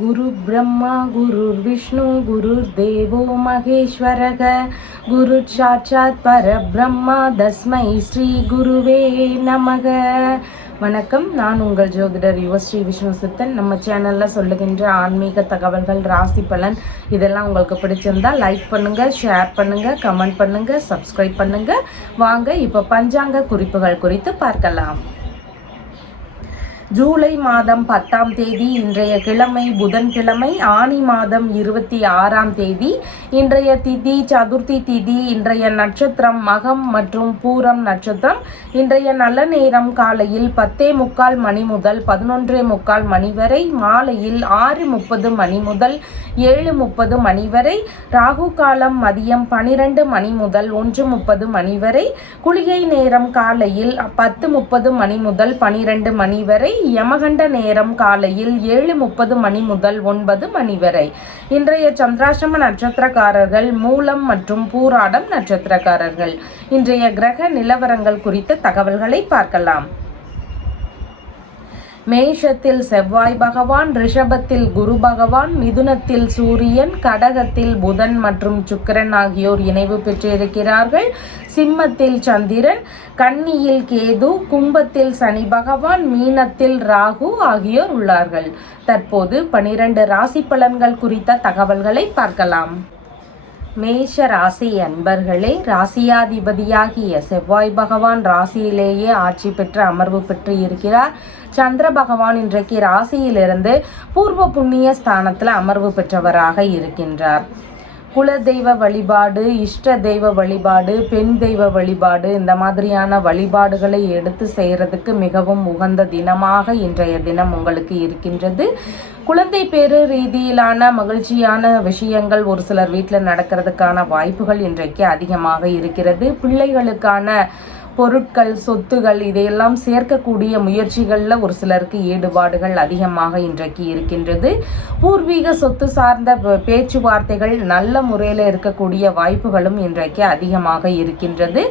குரு பிரம்மா குரு விஷ்ணு குரு தேவோ மகேஸ்வரக குரு சாட்சாத் பரபிரம்மா தஸ்மை ஸ்ரீ குருவே நமக. வணக்கம், நான் உங்கள் ஜோதிடர் யுவஸ்ரீ விஷ்ணு சித்தன். நம்ம சேனலில் சொல்லுகின்ற ஆன்மீக தகவல்கள், ராசி பலன் இதெல்லாம் உங்களுக்கு பிடிச்சிருந்தா லைக் பண்ணுங்கள், ஷேர் பண்ணுங்கள், கமெண்ட் பண்ணுங்கள், சப்ஸ்கிரைப் பண்ணுங்கள். வாங்க இப்போ பஞ்சாங்க குறிப்புகள் குறித்து பார்க்கலாம். ஜூலை மாதம் 10ஆம் தேதி இன்றைய கிழமை புதன்கிழமை, ஆனி மாதம் 26ஆம் தேதி இன்றைய திதி சதுர்த்தி திதி. இன்றைய நட்சத்திரம் மகம் மற்றும் பூரம் நட்சத்திரம். இன்றைய நல்ல நேரம் காலையில் 10:45 மணி முதல் 11:45 மணி வரை, மாலையில் 6:30 மணி முதல் 7:30 மணி வரை. ராகு காலம் மதியம் 12 மணி முதல் 1:30 மணி வரை. குளிகை நேரம் காலையில் 10:30 மணி முதல் 12 மணி வரை. யமகண்ட நேரம் காலையில் 7:30 மணி முதல் 9 மணி வரை. இன்றைய சந்திராஷ்டம நட்சத்திரக்காரர்கள் மூலம் மற்றும் பூராடம் நட்சத்திரக்காரர்கள். இன்றைய கிரக நிலவரங்கள் குறித்த தகவல்களை பார்க்கலாம். மேஷத்தில் செவ்வாய் பகவான், ரிஷபத்தில் குரு பகவான், மிதுனத்தில் சூரியன், கடகத்தில் புதன் மற்றும் சுக்கிரன் ஆகியோர் இணைவு பெற்றிருக்கிறார்கள். சிம்மத்தில் சந்திரன், கன்னியில் கேது, கும்பத்தில் சனி பகவான், மீனத்தில் ராகு ஆகியோர் உள்ளார்கள். தற்போது 12 ராசி பலன்கள் குறித்த தகவல்களை பார்க்கலாம். மேஷ ராசி அன்பர்களே, ராசியாதிபதியாகிய செவ்வாய் பகவான் ராசியிலேயே ஆட்சி பெற்று அமர்வு பெற்று இருக்கிறார். சந்திர பகவான் இன்றைக்கு ராசியிலிருந்து பூர்வ புண்ணிய ஸ்தானத்தில் அமர்வு பெற்றவராக இருக்கின்றார். குலதெய்வ வழிபாடு, இஷ்ட தெய்வ வழிபாடு, பெண் தெய்வ வழிபாடு இந்த மாதிரியான வழிபாடுகளை எடுத்து செய்கிறதுக்கு மிகவும் உகந்த தினமாக இன்றைய தினம் உங்களுக்கு இருக்கின்றது. குழந்தை பேரு ரீதியிலான மகிழ்ச்சியான விஷயங்கள் ஒரு சிலர் வீட்டில் நடக்கிறதுக்கான வாய்ப்புகள் இன்றைக்கு அதிகமாக இருக்கிறது. பிள்ளைகளுக்கான பொருட்கள், சொத்துகள் இதையெல்லாம் சேர்க்கக்கூடிய முயற்சிகளில் ஒரு சிலருக்கு ஈடுபாடுகள் அதிகமாக இன்றைக்கு இருக்கின்றது. பூர்வீக சொத்து சார்ந்த பேச்சுவார்த்தைகள் நல்ல முறையில் இருக்கக்கூடிய வாய்ப்புகளும் இன்றைக்கு அதிகமாக இருக்கின்றது.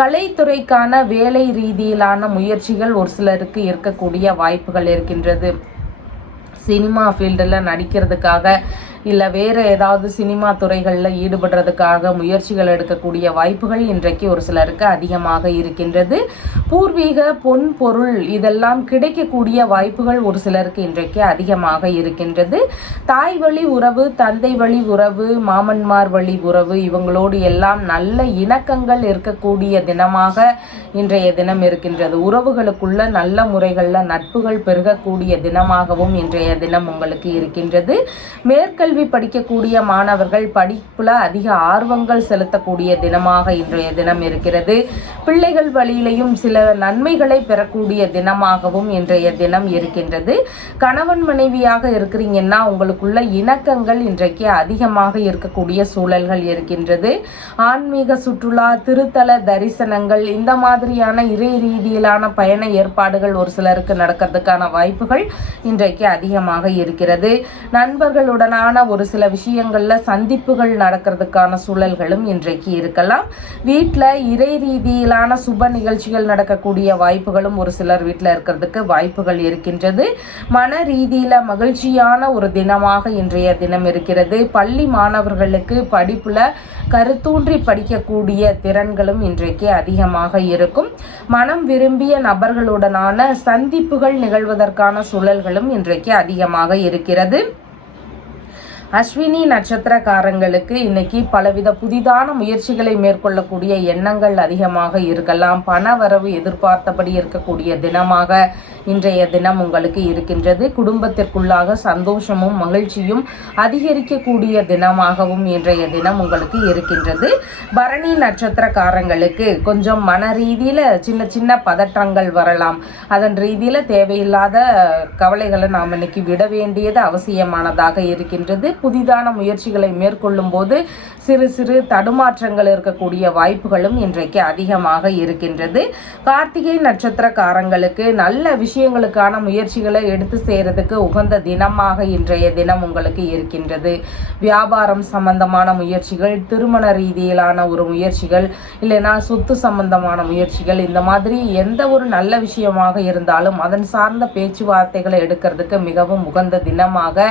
கலைத்துறைக்கான வேலை ரீதியிலான முயற்சிகள் ஒரு சிலருக்கு இருக்கக்கூடிய வாய்ப்புகள் இருக்கின்றது. சினிமா ஃபீல்டில் நடிக்கிறதுக்காக இல்லை வேறு ஏதாவது சினிமா துறைகளில் ஈடுபடுறதுக்காக முயற்சிகள் எடுக்கக்கூடிய வாய்ப்புகள் இன்றைக்கு ஒரு சிலருக்கு அதிகமாக இருக்கின்றது. பூர்வீக பொன் பொருள் இதெல்லாம் கிடைக்கக்கூடிய வாய்ப்புகள் ஒரு சிலருக்கு இன்றைக்கு அதிகமாக இருக்கின்றது. தாய் வழி உறவு, தந்தை வழி உறவு, மாமன்மார் வழி உறவு இவங்களோடு எல்லாம் நல்ல இணக்கங்கள் இருக்கக்கூடிய தினமாக இன்றைய தினம் இருக்கின்றது. உறவுகளுக்குள்ள நல்ல முறைகளில் நட்புகள் பெருகக்கூடிய தினமாகவும் இன்றைய தினம் உங்களுக்கு இருக்கின்றது. மேற்கல்வி படிக்கக்கூடிய மாணவர்கள் படிப்புல அதிக ஆர்வங்கள் செலுத்தக்கூடிய தினமாக இன்றைய தினம் இருக்கிறது. பிள்ளைகள் வழியிலையும் சில நன்மைகளை பெறக்கூடிய தினமாகவும் இன்றைய தினம் இருக்கின்றது. கணவன் மனைவியாக இருக்கிறீங்கன்னா உங்களுக்குள்ள இணக்கங்கள் இன்றைக்கு அதிகமாக இருக்கக்கூடிய சூழல்கள் இருக்கின்றது. ஆன்மீக சுற்றுலா, திருத்தல தரிசனங்கள் இந்த மாதிரியான இறை ரீதியிலான பயண ஏற்பாடுகள் ஒரு சிலருக்கு நடக்கிறதுக்கான வாய்ப்புகள் இன்றைக்கு அதிகமாக இருக்கிறது. நண்பர்களுடனான ஒரு சில விஷயங்கள்ல சந்திப்புகள் நடக்கிறதுக்கான சூழல்களும் இன்றைக்கு இருக்கலாம். வீட்டில் இறை ரீதியிலான சுப நிகழ்ச்சிகள் நடக்கக்கூடிய வாய்ப்புகளும் ஒரு சிலர் வீட்டில் இருக்கிறதுக்கு வாய்ப்புகள் இருக்கின்றது. மன ரீதியில மகிழ்ச்சியான ஒரு தினமாக இன்றைய தினம் இருக்கிறது. பள்ளி மாணவர்களுக்கு படிப்புல கருத்தூன்றி படிக்கக்கூடிய திறன்களும் இன்றைக்கு அதிகமாக இருக்கும். மனம் விரும்பிய நபர்களுடனான சந்திப்புகள் நிகழ்வதற்கான சூழல்களும் இன்றைக்கு அதிகமாக இருக்கிறது. அஸ்வினி நட்சத்திரக்காரங்களுக்கு இன்னைக்கு பலவித புதிதான முயற்சிகளை மேற்கொள்ளக்கூடிய எண்ணங்கள் அதிகமாக இருக்கலாம். பண வரவு எதிர்பார்த்தபடி இருக்கக்கூடிய தினமாக இன்றைய தினம் உங்களுக்கு இருக்கின்றது. குடும்பத்திற்குள்ளாக சந்தோஷமும் மகிழ்ச்சியும் அதிகரிக்கக்கூடிய தினமாகவும் இன்றைய தினம் உங்களுக்கு இருக்கின்றது. பரணி நட்சத்திரக்காரங்களுக்கு கொஞ்சம் மன ரீதியில் சின்ன சின்ன பதற்றங்கள் வரலாம். அதன் ரீதியில் தேவையில்லாத கவலைகளை நாம் இன்னைக்கு விட வேண்டியது அவசியமானதாக இருக்கின்றது. புதிதான முயற்சிகளை மேற்கொள்ளும் போது சிறு சிறு தடுமாற்றங்கள் இருக்கக்கூடிய வாய்ப்புகளும் இன்றைக்கு அதிகமாக இருக்கின்றது. கார்த்திகை நட்சத்திரக்காரங்களுக்கு நல்ல விஷயங்களுக்கான முயற்சிகளை எடுத்து செய்யறதுக்கு உகந்த தினமாக இன்றைய தினம் உங்களுக்கு இருக்கின்றது. வியாபாரம் சம்பந்தமான முயற்சிகள், திருமண ரீதியிலான ஒரு முயற்சிகள், இல்லைனா சொத்து சம்பந்தமான முயற்சிகள், இந்த மாதிரி எந்த ஒரு நல்ல விஷயமாக இருந்தாலும் அதன் சார்ந்த பேச்சுவார்த்தைகளை எடுக்கிறதுக்கு மிகவும் உகந்த தினமாக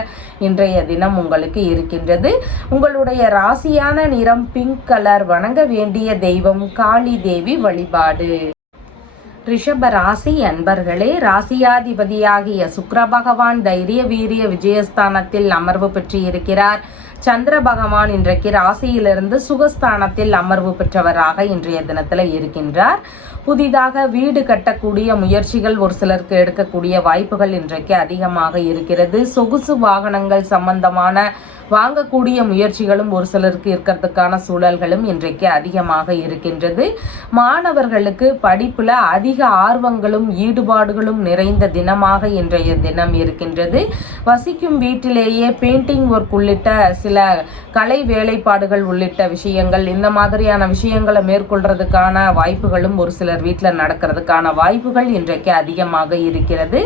இன்றைய தினம் உங்களுக்கு இருக்கின்றது. உங்களுடைய ராசியான நிறம் பிங்க் கலர். வணங்க வேண்டிய தெய்வம் காளி தேவி வழிபாடு. ரிஷப ராசி அன்பர்களே, ராசியாதிபதியாகிய சுக்கிர பகவான் தைரிய வீரிய விஜயஸ்தானத்தில் அமர்வு பெற்று இருக்கிறார். சந்திர பகவான் இன்றைக்கு ராசியிலிருந்து சுகஸ்தானத்தில் அமர்வு பெற்றவராக இன்றைய தினத்தில் இருக்கின்றார். புதிதாக வீடு கட்டக்கூடிய முயற்சிகள் ஒரு சிலருக்கு எடுக்கக்கூடிய வாய்ப்புகள் இன்றைக்கு அதிகமாக இருக்கிறது. சொகுசு வாகனங்கள் சம்பந்தமான வாங்கக்கூடிய முயற்சிகளும் ஒரு சிலருக்கு இருக்கிறதுக்கான சூழல்களும் இன்றைக்கு அதிகமாக இருக்கின்றது. மாணவர்களுக்கு படிப்புல அதிக ஆர்வங்களும் ஈடுபாடுகளும் நிறைந்த தினமாக இன்றைய தினம் இருக்கின்றது. வசிக்கும் வீட்டிலேயே பெயிண்டிங் ஒர்க் உள்ளிட்ட சில கலை வேலைப்பாடுகள் உள்ளிட்ட விஷயங்கள், இந்த மாதிரியான விஷயங்களை மேற்கொள்றதுக்கான வாய்ப்புகளும் ஒரு சிலர் வீட்டில் நடக்கிறதுக்கான வாய்ப்புகள் இன்றைக்கு அதிகமாக இருக்கிறது.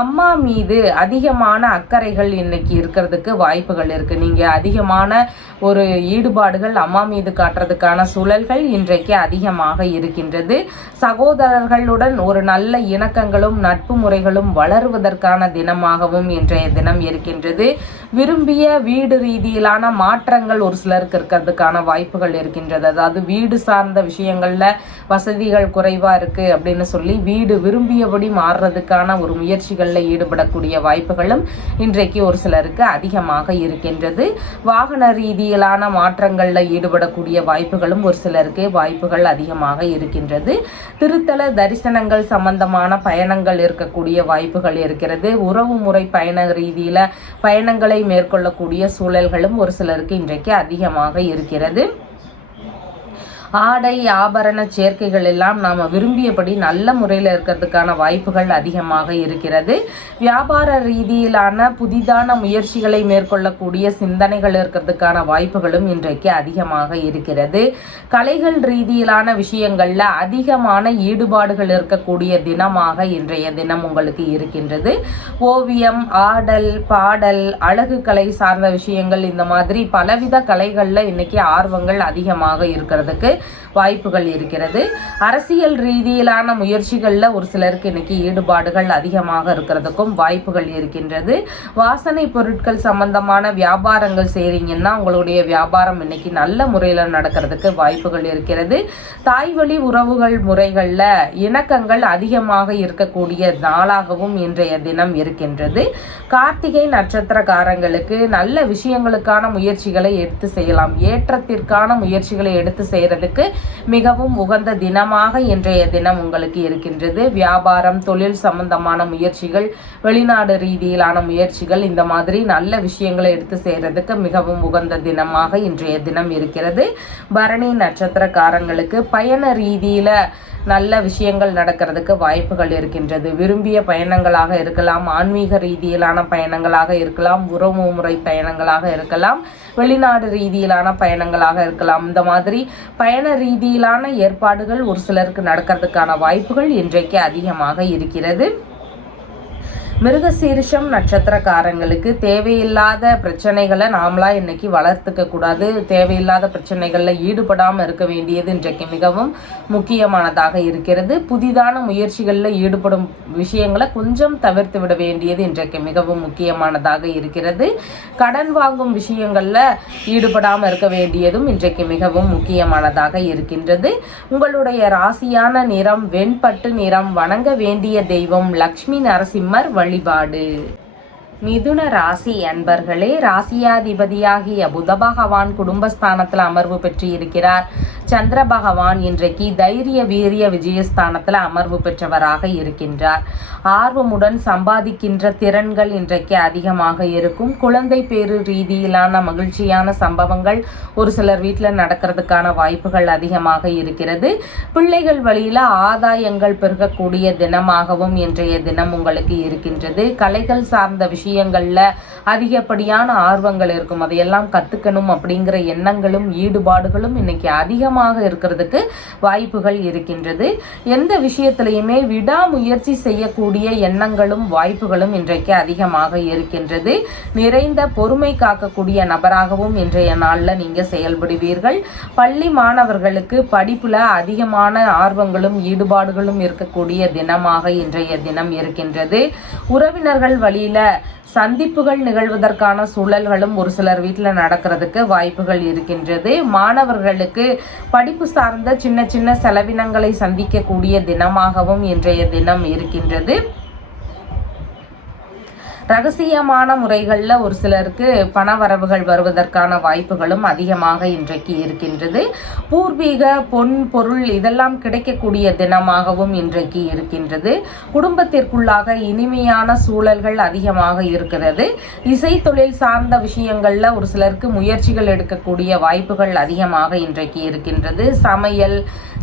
அம்மா மீது அதிகமான அக்கறைகள் இன்னைக்கு இருக்கிறதுக்கு வாய்ப்புகள் இருக்கு. நீங்க அதிகமான ஒரு ஈடுபாடுகள் அம்மா மீது காட்டுறதுக்கான சூழல்கள் இன்றைக்கு அதிகமாக இருக்கின்றது. சகோதரர்களுடன் ஒரு நல்ல இணக்கங்களும் நட்பு முறைகளும் வளருவதற்கான தினமாகவும் இன்றைய தினம் இருக்கின்றது. விரும்பிய வீடு ரீதியிலான மாற்றங்கள் ஒரு சிலருக்கு இருக்கிறதுக்கான வாய்ப்புகள் இருக்கின்றது. அதாவது வீடு சார்ந்த விஷயங்கள்ல வசதிகள் குறைவா இருக்கு அப்படின்னு சொல்லி வீடு விரும்பியபடி மாறுறதுக்கான ஒரு முயற்சிகளில் ஈடுபடக்கூடிய வாய்ப்புகளும் இன்றைக்கு ஒரு சிலருக்கு அதிகமாக இருக்கின்றது. வாகன ரீதியிலான மாற்றங்களில் ஈடுபடக்கூடிய வாய்ப்புகளும் ஒரு சிலருக்கு வாய்ப்புகள் அதிகமாக இருக்கின்றது. திருத்தல தரிசனங்கள் சம்பந்தமான பயணங்கள் இருக்கக்கூடிய வாய்ப்புகள் இருக்கிறது. உறவு முறை பயண ரீதியில பயணங்களை மேற்கொள்ளக்கூடிய சூழல்களும் ஒரு சிலருக்கு இன்றைக்கு அதிகமாக இருக்கிறது. ஆடை ஆபரண சேர்க்கைகள் எல்லாம் நாம் விரும்பியபடி நல்ல முறையில் இருக்கிறதுக்கான வாய்ப்புகள் அதிகமாக இருக்கிறது. வியாபார ரீதியிலான புதிதான முயற்சிகளை மேற்கொள்ளக்கூடிய சிந்தனைகள் இருக்கிறதுக்கான வாய்ப்புகளும் இன்றைக்கு அதிகமாக இருக்கிறது. கலைகள் ரீதியிலான விஷயங்கள்ல அதிகமான ஈடுபாடுகள் இருக்கக்கூடிய தினமாக இன்றைய தினம் உங்களுக்கு இருக்கின்றது. ஓவியம், ஆடல், பாடல், அழகு கலை சார்ந்த விஷயங்கள், இந்த மாதிரி பலவித கலைகள்ல இன்னைக்கு ஆர்வங்கள் அதிகமாக இருக்கிறதுக்கு வாய்ப்புகள் இருக்கிறது. அரசியல் ரீதியிலான முயற்சிகள்ல ஒரு சிலருக்கு இன்னைக்கு ஈடுபாடுகள் அதிகமாக இருக்கிறதுக்கும் வாய்ப்புகள் இருக்கின்றது. வாசனை பொருட்கள் சம்பந்தமான வியாபாரங்கள் செய்றீங்கன்னா உங்களுடைய வியாபாரம் இன்னைக்கு நல்ல முறையில நடக்கிறதுக்கு வாய்ப்புகள் இருக்கிறது. தாய்வழி உறவுகள் முறைகள்ல இணக்கங்கள் அதிகமாக இருக்கக்கூடிய நாளாகவும் இன்றைய தினம் இருக்கின்றது. கார்த்திகை நட்சத்திரக்காரங்களுக்கு நல்ல விஷயங்களுக்கான முயற்சிகளை எடுத்து செய்யலாம். ஏற்றத்திற்கான முயற்சிகளை எடுத்து செய்யறதுக்கு மிகவும் உகந்த தினமாக இன்றைய தினம் உங்களுக்கு இருக்கின்றது. வியாபாரம், தொழில் சம்பந்தமான முயற்சிகள், வெளிநாடு ரீதியிலான முயற்சிகள், இந்த மாதிரி நல்ல விஷயங்களை எடுத்து செய்யறதுக்கு மிகவும் உகந்த தினமாக இன்றைய தினம் இருக்கிறது. பரணி நட்சத்திரக்காரங்களுக்கு பயண ரீதியில நல்ல விஷயங்கள் நடக்கிறதுக்கு வாய்ப்புகள் இருக்கின்றது. விரும்பிய பயணங்களாக இருக்கலாம், ஆன்மீக ரீதியிலான பயணங்களாக இருக்கலாம், உறவு முறை பயணங்களாக இருக்கலாம், வெளிநாடு ரீதியிலான பயணங்களாக இருக்கலாம். இந்த மாதிரி பயண ரீதியிலான ஏற்பாடுகள் ஒரு சிலருக்கு நடக்கிறதுக்கான வாய்ப்புகள் இன்றைக்கு அதிகமாக இருக்கிறது. மிருகசீரிஷம் நட்சத்திரக்காரங்களுக்கு தேவையில்லாத பிரச்சனைகளை நாமளா இன்னைக்கு வளர்த்துக்க கூடாது. தேவையில்லாத பிரச்சனைகளில் ஈடுபடாமல் இருக்க வேண்டியது இன்றைக்கு மிகவும் முக்கியமானதாக இருக்கிறது. புதிதான முயற்சிகளில் ஈடுபடும் விஷயங்களை கொஞ்சம் தவிர்த்து விட வேண்டியது இன்றைக்கு மிகவும் முக்கியமானதாக இருக்கிறது. கடன் வாங்கும் விஷயங்களில் ஈடுபடாமல் இருக்க வேண்டியதும் இன்றைக்கு மிகவும் முக்கியமானதாக இருக்கின்றது. உங்களுடைய ராசியான நிறம் வெண்பட்டு நிறம். வணங்க வேண்டிய தெய்வம் லக்ஷ்மி நரசிம்மர் வழிபாடு. மிதுன ராசி அன்பர்களே, ராசியாதிபதியாகிய புத பகவான் குடும்பஸ்தானத்தில் அமர்வு பெற்று இருக்கிறார். சந்திர பகவான் இன்றைக்கு தைரிய வீரிய விஜயஸ்தானத்தில் அமர்வு பெற்றவராக இருக்கின்றார். ஆர்வமுடன் சம்பாதிக்கின்ற திறன்கள் இன்றைக்கு அதிகமாக இருக்கும். குழந்தை பேரு ரீதியிலான மகிழ்ச்சியான சம்பவங்கள் ஒரு சிலர் வீட்டில் நடக்கிறதுக்கான வாய்ப்புகள் அதிகமாக இருக்கிறது. பிள்ளைகள் வழியில ஆதாயங்கள் பெருகக்கூடிய தினமாகவும் இன்றைய தினம் உங்களுக்கு இருக்கின்றது. கலைகள் சார்ந்த விஷயம் விஷயங்கள்ல அதிகப்படியான ஆர்வங்கள் இருக்கும். அதையெல்லாம் கத்துக்கணும் அப்படிங்கிற எண்ணங்களும் ஈடுபாடுகளும் இன்னைக்கு அதிகமாக இருக்கிறதுக்கு வாய்ப்புகள் இருக்கின்றது. எந்த விஷயத்திலையுமே விடாமுயற்சி செய்யக்கூடிய எண்ணங்களும் வாய்ப்புகளும் இன்றைக்கு அதிகமாக இருக்கின்றது. நிறைந்த பொறுமை காக்கக்கூடிய நபராகவும் இன்றைய நாள்ல நீங்க செயல்படுவீர்கள். பள்ளி மாணவர்களுக்கு படிப்புல அதிகமான ஆர்வங்களும் ஈடுபாடுகளும் இருக்கக்கூடிய தினமாக இன்றைய தினம் இருக்கின்றது. உறவினர்கள் வழியில சந்திப்புகள் நிகழ்வதற்கான சூழல்களும் ஒரு சிலர் வீட்டில் நடக்கிறதுக்கு வாய்ப்புகள் இருக்கின்றது. மாணவர்களுக்கு படிப்பு சார்ந்த சின்ன சின்ன செலவினங்களை சந்திக்கக்கூடிய தினமாகவும் இன்றைய தினம் இருக்கின்றது. ரகசியமான முறைகளில் ஒரு சிலருக்கு பண வரவுகள் வருவதற்கான வாய்ப்புகளும் அதிகமாக இன்றைக்கு இருக்கின்றது. பூர்வீக பொன் பொருள் இதெல்லாம் கிடைக்கக்கூடிய தினமாகவும் இன்றைக்கு இருக்கின்றது. குடும்பத்திற்குள்ளாக இனிமையான சூழல்கள் அதிகமாக இருக்கிறது. இசை தொழில் சார்ந்த விஷயங்கள்ல ஒரு சிலருக்கு முயற்சிகள் எடுக்கக்கூடிய வாய்ப்புகள் அதிகமாக இன்றைக்கு இருக்கின்றது. சமையல்,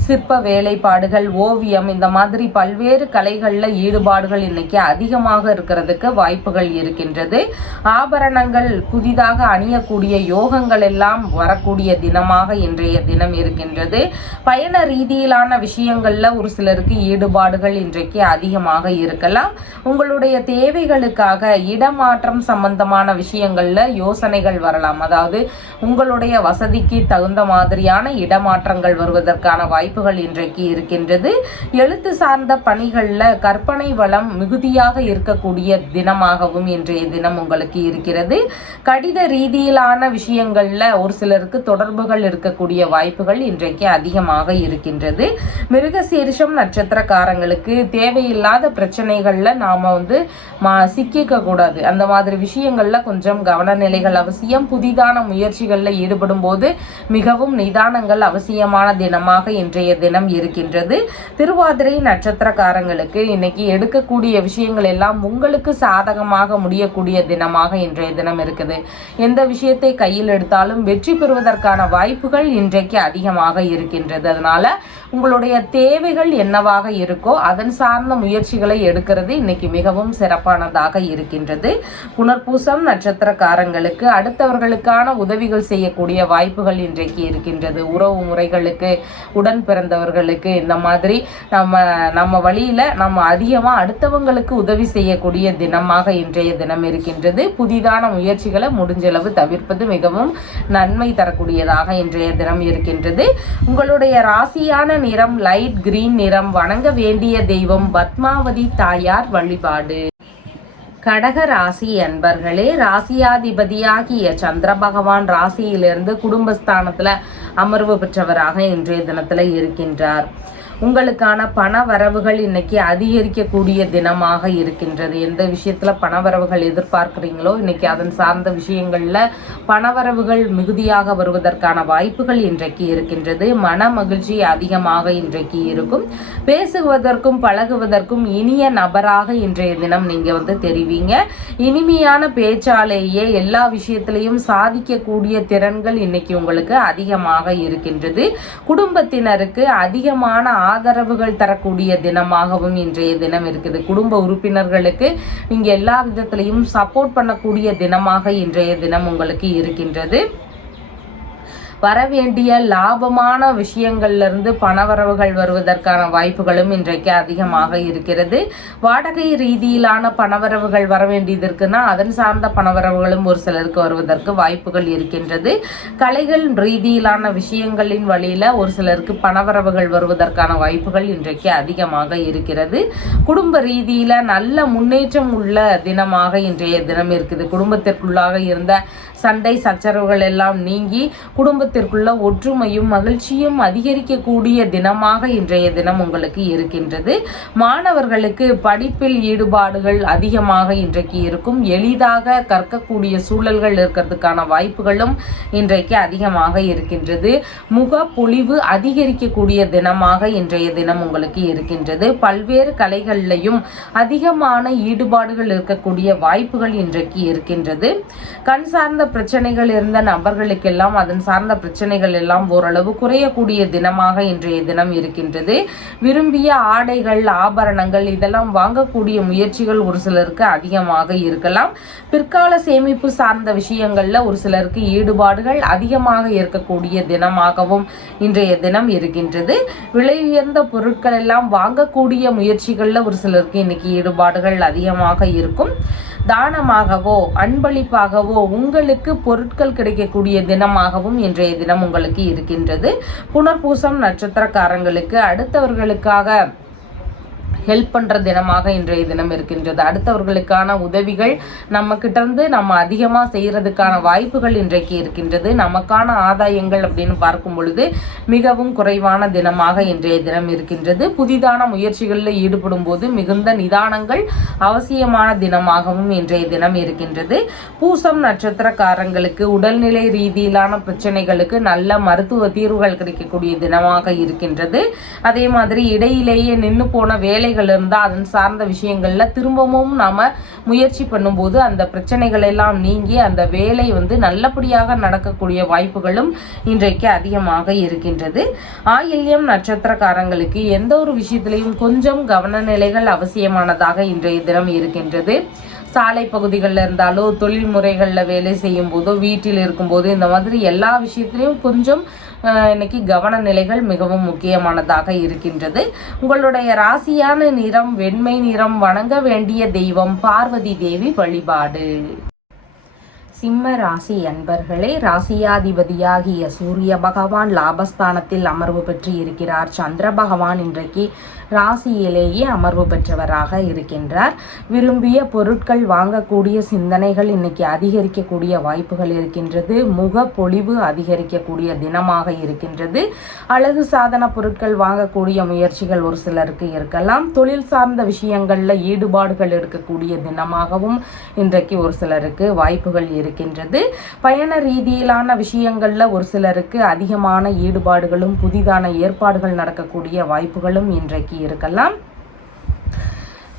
சிற்ப வேலைப்பாடுகள், ஓவியம் இந்த மாதிரி பல்வேறு கலைகளில் ஈடுபாடுகள் இன்னைக்கு அதிகமாக இருக்கிறதுக்கு வாய்ப்புகள் இருக்கின்றது. ஆபரணங்கள் புதிதாக அணியக்கூடிய யோகங்கள் எல்லாம் வரக்கூடிய தினமாக இன்றைய தினம் இருக்கின்றது. பயண ரீதியிலான விஷயங்கள்ல ஒரு சிலருக்கு ஈடுபாடுகள் இன்றைக்கு அதிகமாக இருக்கலாம். உங்களுடைய தேவைகளுக்காக இடமாற்றம் சம்பந்தமான விஷயங்கள்ல யோசனைகள் வரலாம். அதாவது உங்களுடைய வசதிக்கு தகுந்த மாதிரியான இடமாற்றங்கள் வருவதற்கான வாய்ப்புகள் இன்றைக்கு இருக்கின்றது. எழுத்து சார்ந்த பணிகள்ல கற்பனை வளம் மிகுதியாக இருக்கக்கூடிய தினமாகவும் இன்றைய தினம் உங்களுக்கு இருக்கிறது. கடித ரீதியிலான விஷயங்கள்ல ஒரு சிலருக்கு தொடர்புகள் இருக்கக்கூடிய வாய்ப்புகள் இன்றைக்கு அதிகமாக இருக்கின்றது. மிருகசீரிஷம் நட்சத்திரக்காரங்களுக்கு தேவையில்லாத பிரச்சனைகள்ல நாம சிக்கிக்க கூடாது. அந்த மாதிரி விஷயங்கள்ல கொஞ்சம் கவன நிலைகள் அவசியம். புதிதான முயற்சிகள்ல ஈடுபடும் போது மிகவும் நிதானங்கள் அவசியமான தினமாக இன்றைய தினம் இருக்கின்றது. திருவாதிரை நட்சத்திரக்காரங்களுக்கு இன்னைக்கு எடுக்கக்கூடிய விஷயங்கள் எல்லாம் உங்களுக்கு சாதகமாக முடியக்கூடிய தினமாக இன்றைய தினம் இருக்குது. எந்த விஷயத்தை கையில் எடுத்தாலும் வெற்றி பெறுவதற்கான வாய்ப்புகள் இன்றைக்கு அதிகமாக இருக்கின்றது. அதனால உங்களுடைய தேவைகள் என்னவாக இருக்கோ அதன் சார்ந்த முயற்சிகளை எடுக்கிறது இன்னைக்கு மிகவும் சிறப்பானதாக இருக்கின்றது. புனர்பூசம் நட்சத்திரக்காரங்களுக்கு அடுத்தவர்களுக்கான உதவிகள் செய்யக்கூடிய வாய்ப்புகள் இன்றைக்கு இருக்கின்றது. உறவு முறைகளுக்கு, உடன் பிறந்தவர்களுக்கு இந்த மாதிரி நம்ம வழியில நம்ம அதிகமா அடுத்தவங்களுக்கு உதவி செய்யக்கூடிய தினமாக இன்றைய தினம் இருக்கின்றது. புதிதான முயற்சிகளை முடிஞ்சளவு தவிர்ப்பது மிகவும் நன்மை தரக்கூடியதாக இன்றைய தினம் இருக்கின்றது. உங்களுடைய ராசியான நிறம் லைட் கிரீன் நிறம். வணங்க வேண்டிய தெய்வம் பத்மாவதி தாயார் வழிபாடு. கடக ராசி அன்பர்களே, ராசியாதிபதியாகிய சந்திர பகவான் ராசியிலிருந்து குடும்பஸ்தானத்துல அமர்வு பெற்றவராக இன்றைய தினத்துல இருக்கின்றார். உங்களுக்கான பண வரவுகள் இன்னைக்கு அதிகரிக்கக்கூடிய தினமாக இருக்கின்றது. எந்த விஷயத்துல பண வரவுகள் எதிர்பார்க்கிறீங்களோ இன்னைக்கு அதன் சார்ந்த விஷயங்கள்ல பணவரவுகள் மிகுதியாக வருவதற்கான வாய்ப்புகள் இன்றைக்கு இருக்கின்றது. மன மகிழ்ச்சி அதிகமாக இன்றைக்கு இருக்கும். பேசுவதற்கும் பழகுவதற்கும் இனிய நபராக இன்றைய தினம் நீங்க தெரிவிங்க. இனிமையான பேச்சாலேயே எல்லா விஷயத்திலையும் சாதிக்கக்கூடிய திறன்கள் இன்னைக்கு உங்களுக்கு அதிகமாக இருக்கின்றது. குடும்பத்தினருக்கு அதிகமான ஆதரவுகள் தரக்கூடிய தினமாகவும் இன்றைய தினம் இருக்குது. குடும்ப உறுப்பினர்களுக்கு நீங்க எல்லா விதத்திலையும் சப்போர்ட் பண்ணக்கூடிய தினமாக இன்றைய தினம் உங்களுக்கு இருக்கின்றது. வரவேண்டிய லாபமான விஷயங்கள்ல இருந்து பணவரவுகள் வருவதற்கான வாய்ப்புகளும் இன்றைக்கு அதிகமாக இருக்கிறது. வாடகை ரீதியிலான பணவரவுகள் வர வேண்டியது இருக்குன்னா அதன் சார்ந்த பணவரவுகளும் ஒரு சிலருக்கு வருவதற்கு வாய்ப்புகள் இருக்கின்றது. கலைகள் ரீதியிலான விஷயங்களின் வழியில ஒரு சிலருக்கு பணவரவுகள் வருவதற்கான வாய்ப்புகள் இன்றைக்கு அதிகமாக இருக்கிறது. குடும்ப ரீதியில நல்ல முன்னேற்றம் உள்ள தினமாக இன்றைய தினம் இருக்குது. குடும்பத்திற்குள்ளாக இருந்த சண்டை சச்சரவுகள் எல்லாம் நீங்கி குடும்பத்திற்குள்ள ஒற்றுமையும் மகிழ்ச்சியும் அதிகரிக்கக்கூடிய தினமாக இன்றைய தினம் உங்களுக்கு இருக்கின்றது. மாணவர்களுக்கு படிப்பில் ஈடுபாடுகள் அதிகமாக இன்றைக்கு இருக்கும். எளிதாக கற்கக்கூடிய சூழல்கள் இருக்கிறதுக்கான வாய்ப்புகளும் இன்றைக்கு அதிகமாக இருக்கின்றது. முக பொலிவு அதிகரிக்கக்கூடிய தினமாக இன்றைய தினம் உங்களுக்கு இருக்கின்றது. பல்வேறு கலைகள்லையும் அதிகமான ஈடுபாடுகள் இருக்கக்கூடிய வாய்ப்புகள் இன்றைக்கு இருக்கின்றது. கண் சார்ந்த பிரச்சனைகள் இருந்த நபர்களுக்கெல்லாம் அதன் சார்ந்த பிரச்சனைகள் எல்லாம் ஓரளவு குறையக்கூடிய தினமாக இன்றைய தினம் இருக்கின்றது. விரும்பிய ஆடைகள், ஆபரணங்கள் இதெல்லாம் வாங்கக்கூடிய முயற்சிகள் ஒரு சிலருக்கு அதிகமாக இருக்கலாம். பிற்கால சேமிப்பு சார்ந்த விஷயங்கள்ல ஒரு சிலருக்கு ஈடுபாடுகள் அதிகமாக இருக்கக்கூடிய தினமாகவும் இன்றைய தினம் இருக்கின்றது. விலை உயர்ந்த பொருட்கள் எல்லாம் வாங்கக்கூடிய முயற்சிகள்ல ஒரு சிலருக்கு இன்னைக்கு ஈடுபாடுகள் அதிகமாக இருக்கும். தானமாகவோ அன்பளிப்பாகவோ உங்களுக்கு பொருட்கள் கிடைக்கக்கூடிய தினமாகவும் இன்றைய தினம் உங்களுக்கு இருக்கின்றது. புனர்பூசம் நட்சத்திரக்காரங்களுக்கு அடுத்தவர்களுக்காக ஹெல்ப் பண்ற தினமாக இன்றைய தினம் இருக்கின்றது. அடுத்தவர்களுக்கான உதவிகள் நம்ம கிட்ட இருந்து நம்ம அதிகமா செய்யறதுக்கான வாய்ப்புகள் இன்றைக்கு இருக்கின்றது. நமக்கான ஆதாயங்கள் அப்படின்னு பார்க்கும் பொழுது மிகவும் குறைவான தினமாக இன்றைய தினம் இருக்கின்றது. புதிதான முயற்சிகளில் ஈடுபடும் போது மிகுந்த நிதானங்கள் அவசியமான தினமாகவும் இன்றைய தினம் இருக்கின்றது. பூசம் நட்சத்திரக்காரங்களுக்கு உடல்நிலை ரீதியிலான பிரச்சனைகளுக்கு நல்ல மருத்துவ தீர்வுகள் கிடைக்கக்கூடிய தினமாக இருக்கின்றது. அதே மாதிரி இடையிலேயே நின்று போன வேலைகள் இருந்தால் அதன் சார்ந்த விஷயங்கள்ல திரும்பவும் நாம முயற்சி பண்ணும்போது அந்த பிரச்சனைகள் எல்லாம் நீங்கி அந்த வேலை நல்லபடியாக நடக்கக்கூடிய வாய்ப்புகளும் இன்றைக்கு அதிகமாக இருக்கின்றது. ஆயில்யம் நட்சத்திரக்காரங்களுக்கு எந்த ஒரு விஷயத்திலையும் கொஞ்சம் கவன நிலைகள் அவசியமானதாக இன்றைய தினம் இருக்கின்றது. சாலை பகுதிகளில் இருந்தாலோ, தொழில் முறைகளில் வேலை செய்யும் போதோ, வீட்டில் இருக்கும்போது இந்த மாதிரி எல்லா விஷயத்திலையும் கொஞ்சம் இன்னைக்கு கவன நிலைகள் மிகவும் முக்கியமானதாக இருக்கின்றது. உங்களுடைய ராசியான நிறம் வெண்மை நிறம். வணங்க வேண்டிய தெய்வம் பார்வதி தேவி வழிபாடு. சிம்ம ராசி அன்பர்களே, ராசியாதிபதியாகிய சூரிய பகவான் லாபஸ்தானத்தில் அமர்வு பெற்று இருக்கிறார். சந்திர பகவான் இன்றைக்கு ராசியிலேயே அமர்வு பெற்றவராக இருக்கின்றார். விரும்பிய பொருட்கள் வாங்கக்கூடிய சிந்தனைகள் இன்னைக்கு அதிகரிக்கக்கூடிய வாய்ப்புகள் இருக்கின்றது. முக பொலிவு அதிகரிக்கக்கூடிய தினமாக இருக்கின்றது. அழகு சாதன பொருட்கள் வாங்கக்கூடிய முயற்சிகள் ஒரு சிலருக்கு இருக்கலாம். தொழில் சார்ந்த விஷயங்கள்ல ஈடுபாடுகள் இருக்கக்கூடிய தினமாகவும் இன்றைக்கு ஒரு சிலருக்கு வாய்ப்புகள் இருக்கின்றது. பயண ரீதியிலான விஷயங்கள்ல ஒரு சிலருக்கு அதிகமான ஈடுபாடுகளும் புதிதான ஏற்பாடுகள் நடக்கக்கூடிய வாய்ப்புகளும் இன்றைக்கு இருக்கலாம்.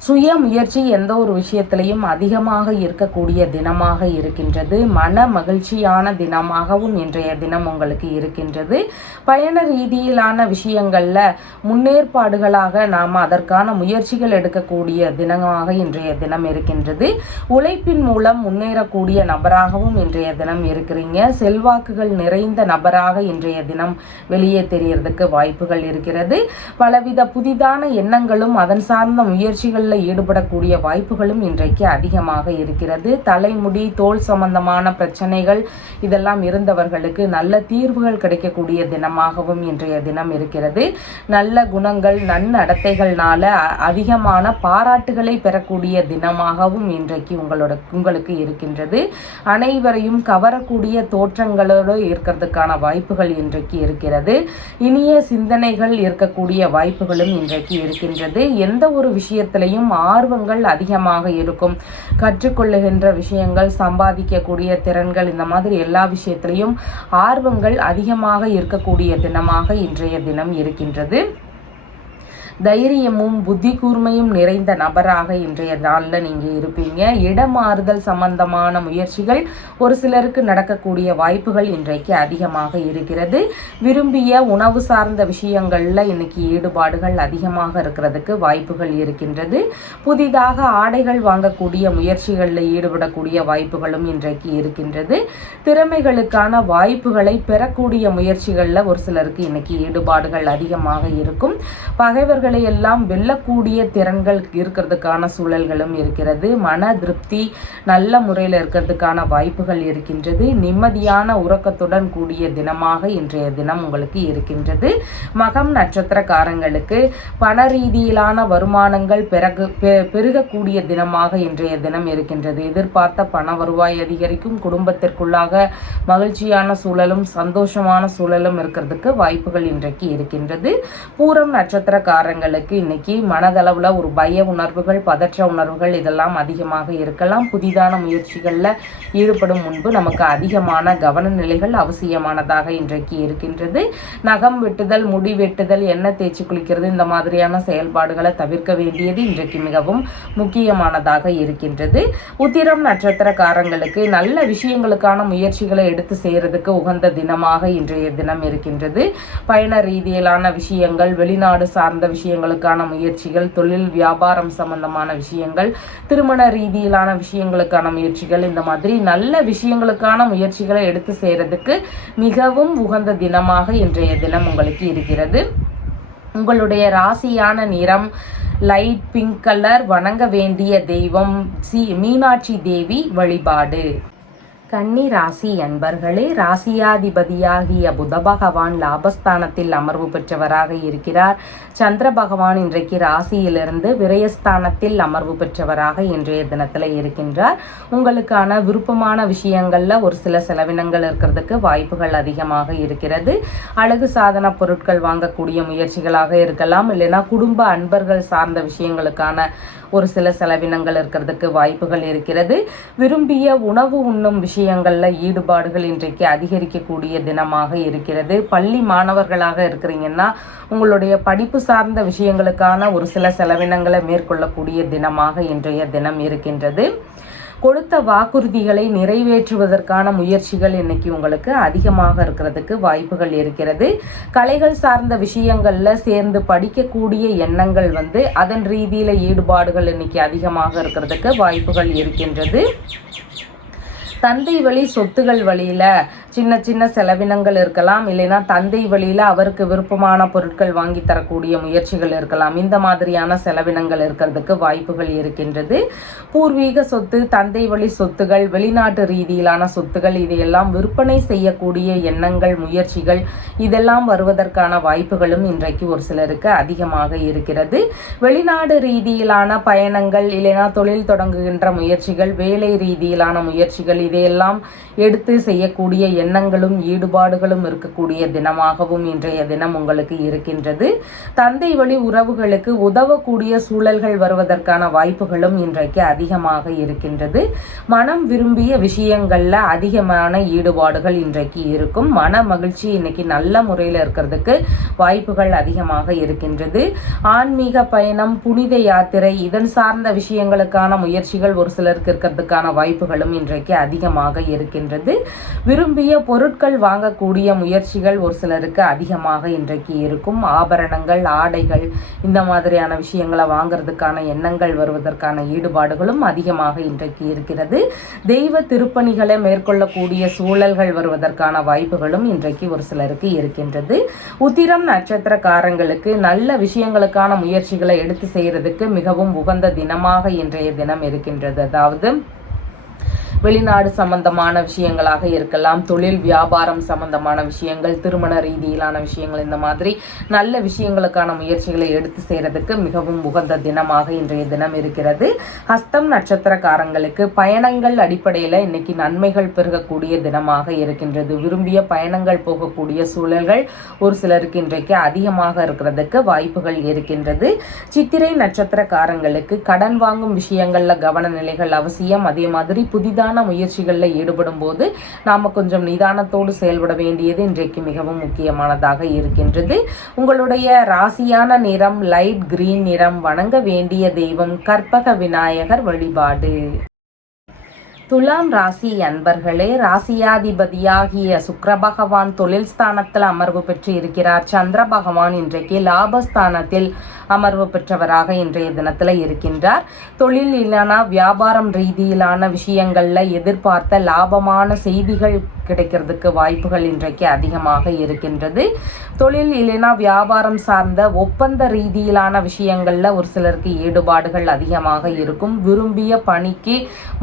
சுய முயற்சி எந்த ஒரு விஷயத்திலையும் அதிகமாக இருக்கக்கூடிய தினமாக இருக்கின்றது. மன மகிழ்ச்சியான தினமாகவும் இன்றைய தினம் உங்களுக்கு இருக்கின்றது. பயண ரீதியிலான விஷயங்கள்ல முன்னேற்பாடுகளாக நாம் அதற்கான முயற்சிகள் எடுக்கக்கூடிய தினமாக இன்றைய தினம் இருக்கின்றது. உழைப்பின் மூலம் முன்னேறக்கூடிய நபராகவும் இன்றைய தினம் இருக்கிறீங்க. செல்வாக்குகள் நிறைந்த நபராக இன்றைய தினம் வெளியே தெரியறதுக்கு வாய்ப்புகள் இருக்கிறது. பலவித புதிதான எண்ணங்களும் அதன் சார்ந்த முயற்சிகள் ஈடுபடக்கூடிய வாய்ப்புகளும் இன்றைக்கு அதிகமாக இருக்கிறது. தலைமுடி, தோல் சம்பந்தமான பிரச்சனைகள் இதெல்லாம் இருந்தவர்களுக்கு நல்ல தீர்வுகள் கிடைக்கக்கூடிய தினமாகவும் இன்றைய தினம் இருக்கிறது. நல்ல குணங்கள், நன்னடத்தைகள்னால அதிகமான பாராட்டுகளை பெறக்கூடிய தினமாகவும் இன்றைக்கு உங்களுக்கு இருக்கின்றது. அனைவரையும் கவரக்கூடிய தோற்றங்களோடு இருக்கிறதுக்கான வாய்ப்புகள் இன்றைக்கு இருக்கிறது. இனிய சிந்தனைகள் இருக்கக்கூடிய வாய்ப்புகளும் இன்றைக்கு இருக்கின்றது. எந்த ஒரு விஷயத்திலையும் ஆர்வங்கள் அதிகமாக இருக்கும். கற்றுக்கொள்ளுகின்ற விஷயங்கள், சம்பாதிக்கக்கூடிய திறன்கள், இந்த மாதிரி எல்லா விஷயத்திலையும் ஆர்வங்கள் அதிகமாக இருக்கக்கூடிய தினமாக இன்றைய தினம் இருக்கின்றது. தைரியமும் புத்தி கூர்மையும் நிறைந்த நபராக இன்றைய நாளில் நீங்கள் இருப்பீங்க. இடமாறுதல் சம்பந்தமான முயற்சிகள் ஒரு சிலருக்கு நடக்கக்கூடிய வாய்ப்புகள் இன்றைக்கு அதிகமாக இருக்கிறது. விரும்பிய உணவு சார்ந்த விஷயங்களில் இன்னைக்கு ஈடுபாடுகள் அதிகமாக இருக்கிறதுக்கு வாய்ப்புகள் இருக்கின்றது. புதிதாக ஆடைகள் வாங்கக்கூடிய முயற்சிகளில் ஈடுபடக்கூடிய வாய்ப்புகளும் இன்றைக்கு இருக்கின்றது. திறமைகளுக்கான வாய்ப்புகளை பெறக்கூடிய முயற்சிகளில் ஒரு சிலருக்கு இன்னைக்கு ஈடுபாடுகள் அதிகமாக இருக்கும். பகைவர்கள் எல்லாம் வெல்லக்கூடிய திறன்கள் இருக்கிறதுக்கான சூழல்களும் இருக்கிறது. மன திருப்தி நல்ல முறையில் இருக்கிறதுக்கான வாய்ப்புகள் இருக்கின்றது. நிம்மதியான உறக்கத்துடன் கூடிய தினமாக இன்றைய தினம் உங்களுக்கு இருக்கின்றது. மகம் நட்சத்திரக்காரங்களுக்கு பண ரீதியிலான வருமானங்கள் பெருகக்கூடிய தினமாக இன்றைய தினம் இருக்கின்றது. எதிர்பார்த்த பண வருவாய் அதிகரிக்கும். குடும்பத்திற்குள்ளாக மகிழ்ச்சியான சூழலும் சந்தோஷமான சூழலும் இருக்கிறதுக்கு வாய்ப்புகள் இன்றைக்கு இருக்கின்றது. பூரம் நட்சத்திரக்காரங்க காரங்களுக்கு இன்னைக்கு மனதளவில் ஒரு பய உணர்வுகள், பதற்ற உணர்வுகள் இதெல்லாம் அதிகமாக இருக்கலாம். புதிதான முயற்சிகளில் ஈடுபடும் முன்பு நமக்கு அதிகமான கவனநிலைகள் அவசியமானதாக இன்றைக்கு இருக்கின்றது. நகம் வெட்டுதல், முடி வெட்டுதல், எண்ணெய் தேய்ச்சி குளிக்கிறது இந்த மாதிரியான செயல்பாடுகளை தவிர்க்க வேண்டியது இன்றைக்கு மிகவும் முக்கியமானதாக இருக்கின்றது. உத்திரம் நட்சத்திரக்காரங்களுக்கு நல்ல விஷயங்களுக்கான முயற்சிகளை எடுத்து செய்யறதுக்கு உகந்த தினமாக இன்றைய தினம் இருக்கின்றது. பயண ரீதியிலான விஷயங்கள், வெளிநாடு சார்ந்த விஷயங்களுக்கான முயற்சிகள், தொழில் வியாபாரம் சம்பந்தமான விஷயங்கள், திருமண ரீதியிலான விஷயங்களுக்கான முயற்சிகள், இந்த மாதிரி நல்ல விஷயங்களுக்கான முயற்சிகளை எடுத்து செய்யறதுக்கு மிகவும் உகந்த தினமாக இன்றைய தினம் உங்களுக்கு இருக்கிறது. உங்களுடைய ராசியான நிறம் லைட் பிங்க் கலர். வணங்க வேண்டிய தெய்வம் மீனாட்சி தேவி வழிபாடு. கன்னி ராசி அன்பர்களே, ராசியாதிபதியாகிய புத பகவான் லாபஸ்தானத்தில் அமர்வு பெற்றவராக இருக்கிறார். சந்திர பகவான் இன்றைக்கு ராசியிலிருந்து விரயஸ்தானத்தில் அமர்வு பெற்றவராக இன்றைய தினத்தில் இருக்கின்றார். உங்களுக்கான விருப்பமான விஷயங்கள்ல ஒரு சில செலவினங்கள் இருக்கிறதுக்கு வாய்ப்புகள் அதிகமாக இருக்கிறது. அழகு சாதன பொருட்கள் வாங்கக்கூடிய முயற்சிகளாக இருக்கலாம், இல்லைன்னா குடும்ப அன்பர்கள் சார்ந்த விஷயங்களுக்கான ஒரு சில செலவினங்கள் இருக்கிறதுக்கு வாய்ப்புகள் இருக்கிறது. விரும்பிய உணவு உண்ணும் விஷயங்களில் ஈடுபாடுகள் இன்றைக்கு அதிகரிக்கக்கூடிய தினமாக இருக்கிறது. பள்ளி மாணவர்களாக இருக்கிறீங்கன்னா உங்களுடைய படிப்பு சார்ந்த விஷயங்களுக்கான ஒரு சில செலவினங்களை மேற்கொள்ளக்கூடிய தினமாக இன்றைய தினம் இருக்கின்றது. கொடுத்த வாக்குறுதிகளை நிறைவேற்றுவதற்கான முயற்சிகள் இன்னைக்கு உங்களுக்கு அதிகமாக இருக்கிறதுக்கு வாய்ப்புகள் இருக்கிறது. கலைகள் சார்ந்த விஷயங்கள்ல சேர்ந்து படிக்கக்கூடிய எண்ணங்கள் அதன் ரீதியில ஈடுபாடுகள் இன்னைக்கு அதிகமாக இருக்கிறதுக்கு வாய்ப்புகள் இருக்கின்றது. தந்தை வழி சொத்துகள் வழியில சின்ன சின்ன செலவினங்கள் இருக்கலாம், இல்லைன்னா தந்தை வழியில அவருக்கு விருப்பமான பொருட்கள் வாங்கி தரக்கூடிய முயற்சிகள் இருக்கலாம். இந்த மாதிரியான செலவினங்கள் இருக்கிறதுக்கு வாய்ப்புகள் இருக்கின்றது. பூர்வீக சொத்து, தந்தை வழி சொத்துகள், வெளிநாட்டு ரீதியிலான சொத்துகள் இதையெல்லாம் விற்பனை செய்யக்கூடிய எண்ணங்கள், முயற்சிகள் இதெல்லாம் வருவதற்கான வாய்ப்புகளும் இன்றைக்கு ஒரு சிலருக்கு அதிகமாக இருக்கிறது. வெளிநாடு ரீதியிலான பயணங்கள், இல்லைன்னா தொழில் தொடங்குகின்ற முயற்சிகள், வேலை ரீதியிலான முயற்சிகள் இதையெல்லாம் எடுத்து செய்யக்கூடிய எண்ணங்களும் ஈடுபாடுகளும் இருக்கக்கூடிய தினமாகவும் இன்றைய தினம் உங்களுக்கு இருக்கின்றது. தந்தை வழி உறவுகளுக்கு உதவக்கூடிய சூழல்கள் வருவதற்கான வாய்ப்புகளும் இன்றைக்கு அதிகமாக இருக்கின்றது. மனம் விரும்பிய விஷயங்கள்ல அதிகமான ஈடுபாடுகள் இன்றைக்கு இருக்கும். மன மகிழ்ச்சி இன்னைக்கு நல்ல முறையில் இருக்கிறதுக்கு வாய்ப்புகள் அதிகமாக இருக்கின்றது. ஆன்மீக பயணம், புனித யாத்திரை இதன் சார்ந்த விஷயங்களுக்கான முயற்சிகள் ஒரு சிலருக்கு இருக்கிறதுக்கான வாய்ப்புகளும் இன்றைக்கு அதிகமாக இருக்கின்றது. விரும்பிய பொருட்கள் வாங்கக்கூடிய முயற்சிகள் ஒரு சிலருக்கு அதிகமாக இன்றைக்கு இருக்கும். ஆபரணங்கள், ஆடைகள் இந்த மாதிரியான விஷயங்களை வாங்கிறதுக்கான எண்ணங்கள் வருவதற்கான ஈடுபாடுகளும் அதிகமாக இன்றைக்கு இருக்கிறது. தெய்வ திருப்பணிகளை மேற்கொள்ளக்கூடிய சூழல்கள் வருவதற்கான வாய்ப்புகளும் இன்றைக்கு ஒரு சிலருக்கு இருக்கின்றது. உத்திரம் நட்சத்திரக்காரங்களுக்கு நல்ல விஷயங்களுக்கான முயற்சிகளை எடுத்து செய்யறதுக்கு மிகவும் உகந்த தினமாக இன்றைய தினம் இருக்கின்றது. அதாவது வெளிநாடு சம்பந்தமான விஷயங்களாக இருக்கலாம், தொழில் வியாபாரம் சம்பந்தமான விஷயங்கள், திருமண ரீதியிலான விஷயங்கள், இந்த மாதிரி நல்ல விஷயங்களுக்கான முயற்சிகளை எடுத்து செய்யறதுக்கு மிகவும் உகந்த தினமாக இன்றைய தினம் இருக்கிறது. ஹஸ்தம் நட்சத்திரக்காரங்களுக்கு பயணங்கள் அடிப்படையில் இன்னைக்கு நன்மைகள் பெருகக்கூடிய தினமாக இருக்கின்றது. விரும்பிய பயணங்கள் போகக்கூடிய சூழல்கள் ஒரு சிலருக்கு இன்றைக்கு அதிகமாக இருக்கிறதுக்கு வாய்ப்புகள் இருக்கின்றது. சித்திரை நட்சத்திரக்காரங்களுக்கு கடன் வாங்கும் விஷயங்கள்ல கவன நிலைகள் அவசியம். அதே மாதிரி புதிதான முயற்சிகளில் ஈடுபடும் போது நாம கொஞ்சம் நிதானத்தோடு செயல்பட வேண்டியது இன்றைக்கு மிகவும் முக்கியமானதாக இருக்கின்றது. உங்களுடைய ராசியான நிறம் லைட் கிரீன் நிறம். வணங்க வேண்டிய தெய்வம் கற்பக விநாயகர் வழிபாடு. துலாம் ராசி அன்பர்களே, ராசியாதிபதியாகிய சுக்கிர பகவான் தொழில் ஸ்தானத்தில் அமர்வு பெற்று இருக்கிறார். சந்திர பகவான் இன்றைக்கு லாபஸ்தானத்தில் அமர்வு பெற்றவராக இன்றைய தினத்தில் இருக்கின்றார். தொழில் இல்லைனா வியாபாரம் ரீதியிலான விஷயங்கள்ல எதிர்பார்த்த லாபமான செய்திகள் கிடைக்கிறதுக்கு வாய்ப்புகள் இன்றைக்கு அதிகமாக இருக்கின்றது. தொழில் இல்லைனா வியாபாரம் சார்ந்த ஒப்பந்த ரீதியிலான விஷயங்கள்ல ஒரு சிலருக்கு ஈடுபாடுகள் அதிகமாக இருக்கும். விரும்பிய பணிக்கு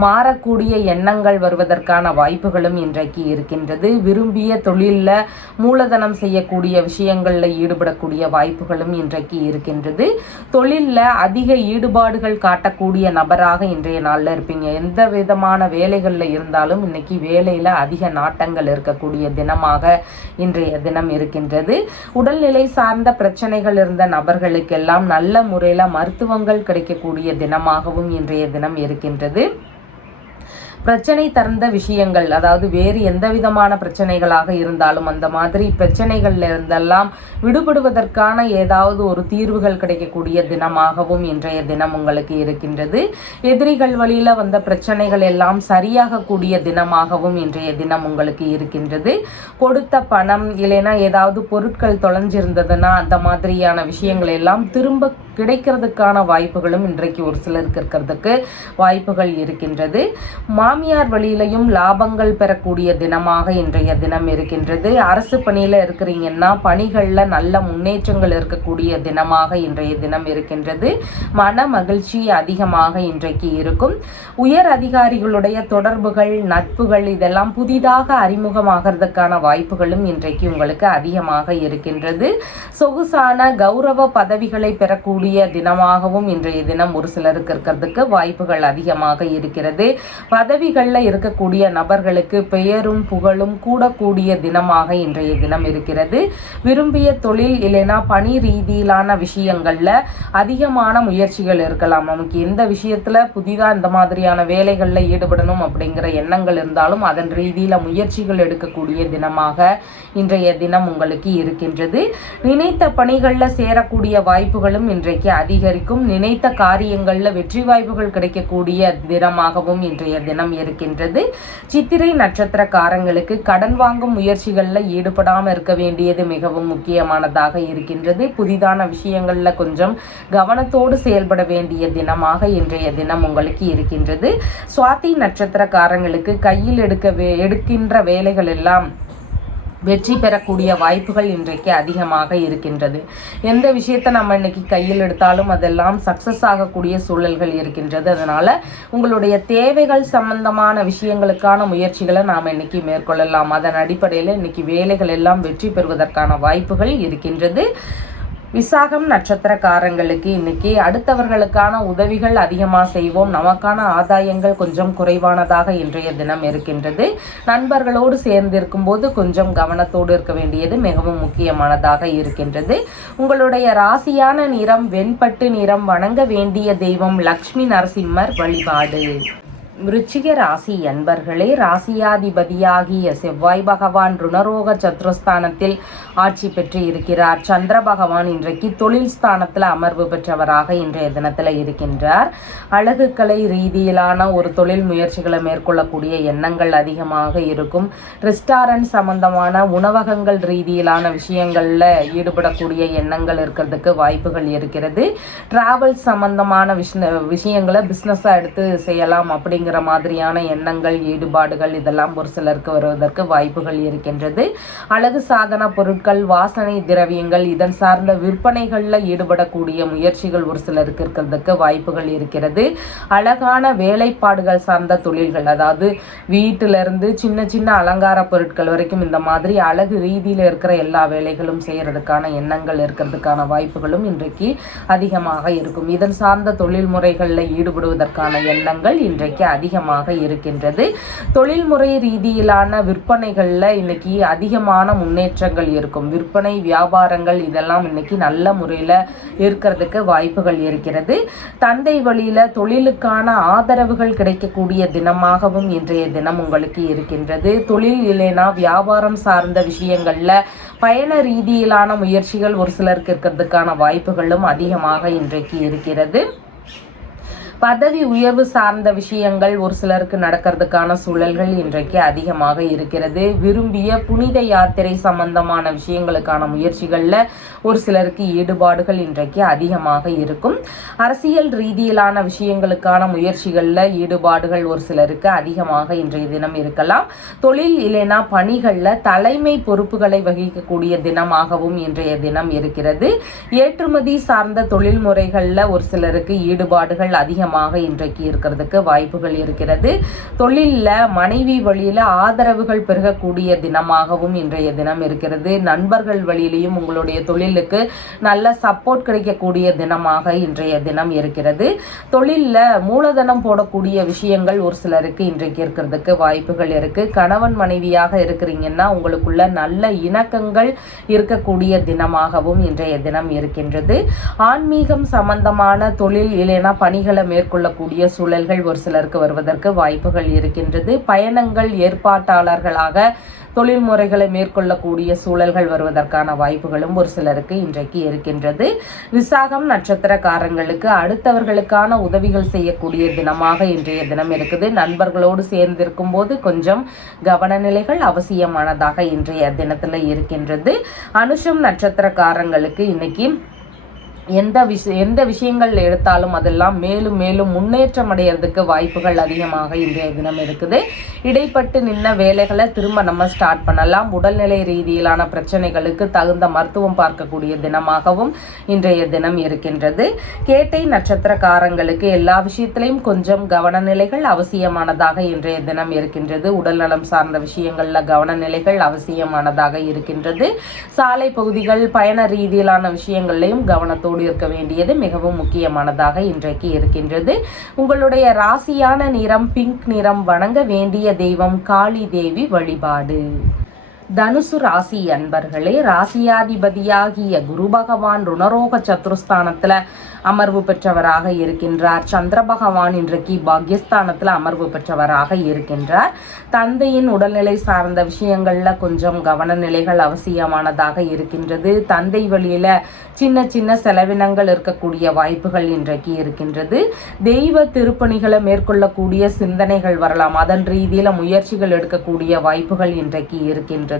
மாறக்கூடிய எண்ணங்கள் வருவதற்கான வாய்ப்புகளும் இன்றைக்கு இருக்கின்றது. விரும்பிய தொழிலில் மூலதனம் செய்யக்கூடிய விஷயங்களில் ஈடுபடக்கூடிய வாய்ப்புகளும் இன்றைக்கு இருக்கின்றது. தொழிலில் அதிக ஈடுபாடுகள் காட்டக்கூடிய நபராக இன்றைய நாளில் இருப்பீங்க. எந்த விதமான வேலைகளில் இருந்தாலும் இன்னைக்கு வேலையில் அதிக நாட்டங்கள் இருக்கக்கூடிய தினமாக இன்றைய தினம் இருக்கின்றது. உடல்நிலை சார்ந்த பிரச்சனைகள் இருந்த நபர்களுக்கெல்லாம் நல்ல முறையில் மருத்துவங்கள் கிடைக்கக்கூடிய தினமாகவும் இன்றைய தினம் இருக்கின்றது. பிரச்சனை தந்த விஷயங்கள், அதாவது வேறு எந்த விதமான பிரச்சனைகளாக இருந்தாலும் அந்த மாதிரி பிரச்சனைகள்ல இருந்தெல்லாம் விடுபடுவதற்கான ஏதாவது ஒரு தீர்வுகள் கிடைக்கக்கூடிய தினமாகவும் இன்றைய தினம் உங்களுக்கு இருக்கின்றது. எதிரிகள் வழியில வந்த பிரச்சனைகள் எல்லாம் சரியாக கூடிய தினமாகவும் இன்றைய தினம் உங்களுக்கு இருக்கின்றது. கொடுத்த பணம் இல்லைன்னா ஏதாவது பொருட்கள் தொலைஞ்சிருந்ததுன்னா அந்த மாதிரியான விஷயங்கள் எல்லாம் திரும்ப கிடைக்கிறதுக்கான வாய்ப்புகளும் இன்றைக்கு ஒரு சிலருக்கு இருக்கிறதுக்கு வாய்ப்புகள் இருக்கின்றது. மாமியார் வழியிலையும் லாபங்கள் பெறக்கூடிய தினமாக இன்றைய தினம் இருக்கின்றது. அரசு பணியில் இருக்கிறீங்கன்னா பணிகளில் நல்ல முன்னேற்றங்கள் இருக்கக்கூடிய தினமாக இன்றைய தினம் இருக்கின்றது. மன மகிழ்ச்சி அதிகமாக இன்றைக்கு இருக்கும். உயர் அதிகாரிகளுடைய தொடர்புகள், நட்புகள் இதெல்லாம் புதிதாக அறிமுகமாகிறதுக்கான வாய்ப்புகளும் இன்றைக்கு உங்களுக்கு அதிகமாக இருக்கின்றது. சொகுசான கௌரவ பதவிகளை பெறக்கூடிய தினமாகவும் இன்றைய தினம் ஒரு சிலருக்கு இருக்கிறதுக்கு வாய்ப்புகள் அதிகமாக இருக்கிறது. பதவிகளில் இருக்கக்கூடிய நபர்களுக்கு பெயரும் புகழும் கூடக்கூடிய தினமாக இன்றைய தினம் இருக்கிறது. விரும்பிய தொழில் இல்லைனா பணி ரீதியிலான விஷயங்கள்ல அதிகமான முயற்சிகள் இருக்கலாம். நமக்கு எந்த விஷயத்துல புதிதாக இந்த மாதிரியான வேலைகளில் ஈடுபடணும் அப்படிங்கிற எண்ணங்கள் இருந்தாலும் அதன் ரீதியில முயற்சிகள் எடுக்கக்கூடிய தினமாக இன்றைய தினம் உங்களுக்கு இருக்கின்றது. நினைத்த பணிகளில் சேரக்கூடிய வாய்ப்புகளும் இன்றைக்கு அதிகரிக்கும். நினைத்த காரியங்களில் வெற்றி வாய்ப்புகள் கிடைக்கக்கூடிய தினமாகவும் இன்றைய தினம் இருக்கின்றது. சித்திரை நட்சத்திரக்காரங்களுக்கு கடன் வாங்கும் முயற்சிகளில் ஈடுபடாமல் இருக்க வேண்டியது மிகவும் முக்கியமானதாக இருக்கின்றது. புதிதான விஷயங்களில் கொஞ்சம் கவனத்தோடு செயல்பட வேண்டிய தினமாக இன்றைய தினம் உங்களுக்கு இருக்கின்றது. சுவாதி நட்சத்திரக்காரங்களுக்கு கையில் எடுக்கின்ற வேலைகள் எல்லாம் வெற்றி பெறக்கூடிய வாய்ப்புகள் இன்றைக்கு அதிகமாக இருக்கின்றது. எந்த விஷயத்தை நம்ம இன்னைக்கு கையில் எடுத்தாலும் அதெல்லாம் சக்சஸ் ஆகக்கூடிய சூழல்கள் இருக்கின்றது. அதனால உங்களுடைய தேவைகள் சம்பந்தமான விஷயங்களுக்கான முயற்சிகளை நாம் இன்னைக்கு மேற்கொள்ளலாம். அதன் அடிப்படையில் இன்னைக்கு வேலைகள் எல்லாம் வெற்றி பெறுவதற்கான வாய்ப்புகள் இருக்கின்றது. விசாகம் நட்சத்திரக்காரங்களுக்கு இன்னைக்கு அடுத்தவர்களுக்கான உதவிகள் அதிகமாக செய்வோம். நமக்கான ஆதாயங்கள் கொஞ்சம் குறைவானதாக இன்றைய தினம் இருக்கின்றது. நண்பர்களோடு சேர்ந்திருக்கும் போது கொஞ்சம் கவனத்தோடு இருக்க வேண்டியது மிகவும் முக்கியமானதாக இருக்கின்றது. உங்களுடைய ராசியான நிறம் வெண்பட்டு நிறம். வணங்க வேண்டிய தெய்வம் லக்ஷ்மி நரசிம்மர் வழிபாடு. விருச்சிக ராசி அன்பர்களே, ராசியாதிபதியாகிய செவ்வாய் பகவான் ருணரோக சத்ருஸ்தானத்தில் ஆட்சி பெற்று இருக்கிறார். சந்திர பகவான் இன்றைக்கு தொழில் ஸ்தானத்தில் அமர்வு பெற்றவராக இன்றைய தினத்தில் இருக்கின்றார். அழகுக்கலை ரீதியிலான ஒரு தொழில் முயற்சிகளை மேற்கொள்ளக்கூடிய எண்ணங்கள் அதிகமாக இருக்கும். ரெஸ்டாரண்ட் சம்பந்தமான உணவகங்கள் ரீதியிலான விஷயங்களில் ஈடுபடக்கூடிய எண்ணங்கள் இருக்கிறதுக்கு வாய்ப்புகள் இருக்கிறது. டிராவல் சம்பந்தமான விஷயங்களை பிஸ்னஸாக எடுத்து செய்யலாம் அப்படிங்கிற மாதிரியான எண்ணங்கள், ஈடுபாடுகள் இதெல்லாம் ஒரு சிலருக்கு வருவதற்கு வாய்ப்புகள் இருக்கின்றது. அழகு சாதன பொருட்கள், வாசனை திரவியங்கள் இதன் சார்ந்த விற்பனைகளில் ஈடுபடக்கூடிய முயற்சிகள் ஒரு சிலருக்கு இருக்கிறதுக்கு வாய்ப்புகள் இருக்கிறது. அழகான வேலைப்பாடுகள் சார்ந்த தொழில்கள், அதாவது வீட்டிலிருந்து சின்ன சின்ன அலங்கார பொருட்கள் வரைக்கும் இந்த மாதிரி அழகு ரீதியில் இருக்கிற எல்லா வேலைகளும் செய்யறதுக்கான எண்ணங்கள் இருக்கிறதுக்கான வாய்ப்புகளும் இன்றைக்கு அதிகமாக இருக்கும். இதன் சார்ந்த தொழில் முறைகளில் ஈடுபடுவதற்கான எண்ணங்கள் இன்றைக்கு அதிகமாக இருக்கின்றது. தொழில்முறை ரீதியிலான விற்பனைகளில் இன்னைக்கு அதிகமான முன்னேற்றங்கள் இருக்கும். விற்பனை வியாபாரங்கள் இதெல்லாம் இன்னைக்கு நல்ல முறையில் இருக்கிறதுக்கு வாய்ப்புகள் இருக்கிறது. தந்தை வழியில தொழிலுக்கான ஆதரவுகள் கிடைக்கக்கூடிய தினமாகவும் இன்றைய தினம் உங்களுக்கு இருக்கின்றது. தொழில் இல்லைனா வியாபாரம் சார்ந்த விஷயங்கள்ல பயண ரீதியிலான முயற்சிகள் ஒரு சிலருக்கு இருக்கிறதுக்கான வாய்ப்புகளும் அதிகமாக இன்றைக்கு இருக்கிறது. பதவி உயர்வு சார்ந்த விஷயங்கள் ஒரு சிலருக்கு நடக்கிறதுக்கான சூழல்கள் இன்றைக்கு அதிகமாக இருக்கிறது. விரும்பிய புனித யாத்திரை சம்பந்தமான விஷயங்களுக்கான முயற்சிகளில் ஒரு சிலருக்கு ஈடுபாடுகள் இன்றைக்கு அதிகமாக இருக்கும். அரசியல் ரீதியிலான விஷயங்களுக்கான முயற்சிகளில் ஈடுபாடுகள் ஒரு சிலருக்கு அதிகமாக இன்றைய தினம் இருக்கலாம். தொழில் இல்லைனா பணிகளில் தலைமை பொறுப்புகளை வகிக்கக்கூடிய தினமாகவும் இன்றைய தினம் இருக்கிறது. ஏற்றுமதி சார்ந்த தொழில் முறைகளில் ஒரு சிலருக்கு ஈடுபாடுகள் அதிகமாக அதிகமாக இன்றைக்கு இருக்கிறதுக்கு வாய்ப்புகள் இருக்கிறது. தொழிலில் மனைவி வழியில் ஆதரவுகள் பெருகக்கூடிய தினமாகவும் இன்றைய தினம் இருக்கிறது. நண்பர்கள் வழியிலையும் உங்களுடைய தொழிலுக்கு நல்ல சப்போர்ட் கிடைக்கக்கூடிய தினமாக இன்றைய தினம் இருக்கிறது. தொழிலில் மூலதனம் போடக்கூடிய விஷயங்கள் ஒரு சிலருக்கு இன்றைக்கு இருக்கிறதுக்கு வாய்ப்புகள் இருக்கு. கணவன் மனைவியாக இருக்கிறீங்கன்னா உங்களுக்குள்ள நல்ல இணக்கங்கள் இருக்கக்கூடிய தினமாகவும் இன்றைய தினம் இருக்கின்றது. ஆன்மீகம் சம்பந்தமான தொழில் இல்லைனா பணிகளை மேற்கொள்ளக்கூடிய சூழல்கள் ஒரு சிலருக்கு வருவதற்கு வாய்ப்புகள் இருக்கின்றது. பயணங்கள் ஏற்பாட்டாளர்களாக தொழில் முறைகளை மேற்கொள்ளக்கூடிய சூழல்கள் வருவதற்கான வாய்ப்புகளும் ஒரு சிலருக்கு இன்றைக்கு இருக்கின்றது. விசாகம் நட்சத்திரக்காரங்களுக்கு அடுத்தவர்களுக்கான உதவிகள் செய்யக்கூடிய தினமாக இன்றைய தினம் இருக்குது. நண்பர்களோடு சேர்ந்திருக்கும் போது கொஞ்சம் கவனநிலைகள் அவசியமானதாக இன்றைய தினத்தில் இருக்கின்றது. அனுஷம் நட்சத்திரக்காரங்களுக்கு இன்னைக்கு எந்த விஷயங்கள் எடுத்தாலும் அதெல்லாம் மேலும் மேலும் முன்னேற்றம் அடைகிறதுக்கு வாய்ப்புகள் அதிகமாக இன்றைய தினம் இருக்குது. இடைப்பட்டு நின்ன வேலைகளை திரும்ப நம்ம ஸ்டார்ட் பண்ணலாம். உடல்நிலை ரீதியிலான பிரச்சனைகளுக்கு தகுந்த மருத்துவம் பார்க்கக்கூடிய தினமாகவும் இன்றைய தினம் இருக்கின்றது. கேட்டை நட்சத்திரக்காரங்களுக்கு எல்லா விஷயத்திலையும் கொஞ்சம் கவனநிலைகள் அவசியமானதாக இன்றைய தினம் இருக்கின்றது. உடல்நலம் சார்ந்த விஷயங்களில் கவனநிலைகள் அவசியமானதாக இருக்கின்றது. சாலை பகுதிகள் பயண ரீதியிலான விஷயங்களையும் கவனத்தோடு இருக்க வேண்டியது மிகவும் முக்கியமானதாக இன்றைக்கு இருக்கின்றது. உங்களுடைய ராசியான நிறம் பிங்க் நிறம். வணங்க வேண்டிய தெய்வம் காளி தேவி வழிபாடு. தனுசு ராசி அன்பர்களே, ராசியாதிபதியாகிய குரு பகவான் ருணரோக சத்துருஸ்தானத்துல அமர்வு பெற்றவராக இருக்கின்றார். சந்திர பகவான் இன்றைக்கு பாக்யஸ்தானத்தில் அமர்வு பெற்றவராக இருக்கின்றார். தந்தையின் உடல்நிலை சார்ந்த விஷயங்கள்ல கொஞ்சம் கவனநிலைகள் அவசியமானதாக இருக்கின்றது. தந்தை வழியில சின்ன சின்ன செலவினங்கள் இருக்கக்கூடிய வாய்ப்புகள் இன்றைக்கு இருக்கின்றது. தெய்வ திருப்பணிகளை மேற்கொள்ளக்கூடிய சிந்தனைகள் வரலாம். அதன் ரீதியில முயற்சிகள் எடுக்கக்கூடிய வாய்ப்புகள் இன்றைக்கு இருக்கின்றது.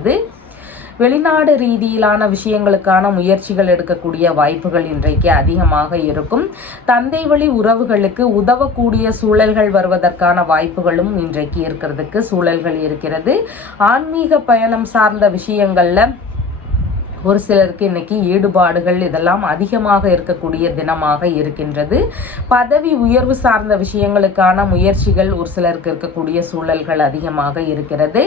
வெளிநாடு ரீதியிலான விஷயங்களுக்கான முயற்சிகள் எடுக்கக்கூடிய வாய்ப்புகள் இன்றைக்கு அதிகமாக இருக்கும். தந்தை வழி உறவுகளுக்கு உதவக்கூடிய சூழல்கள் வருவதற்கான வாய்ப்புகளும் இன்றைக்கு இருக்கிறதுக்கு சூழல்கள் இருக்கிறது. ஆன்மீக பயணம் சார்ந்த விஷயங்கள்ல ஒரு சிலருக்கு இன்னைக்கு ஈடுபாடுகள் இதெல்லாம் அதிகமாக இருக்கக்கூடிய தினமாக இருக்கின்றது. பதவி உயர்வு சார்ந்த விஷயங்களுக்கான முயற்சிகள் ஒரு சிலருக்கு இருக்கக்கூடிய சூழல்கள் அதிகமாக இருக்கிறது.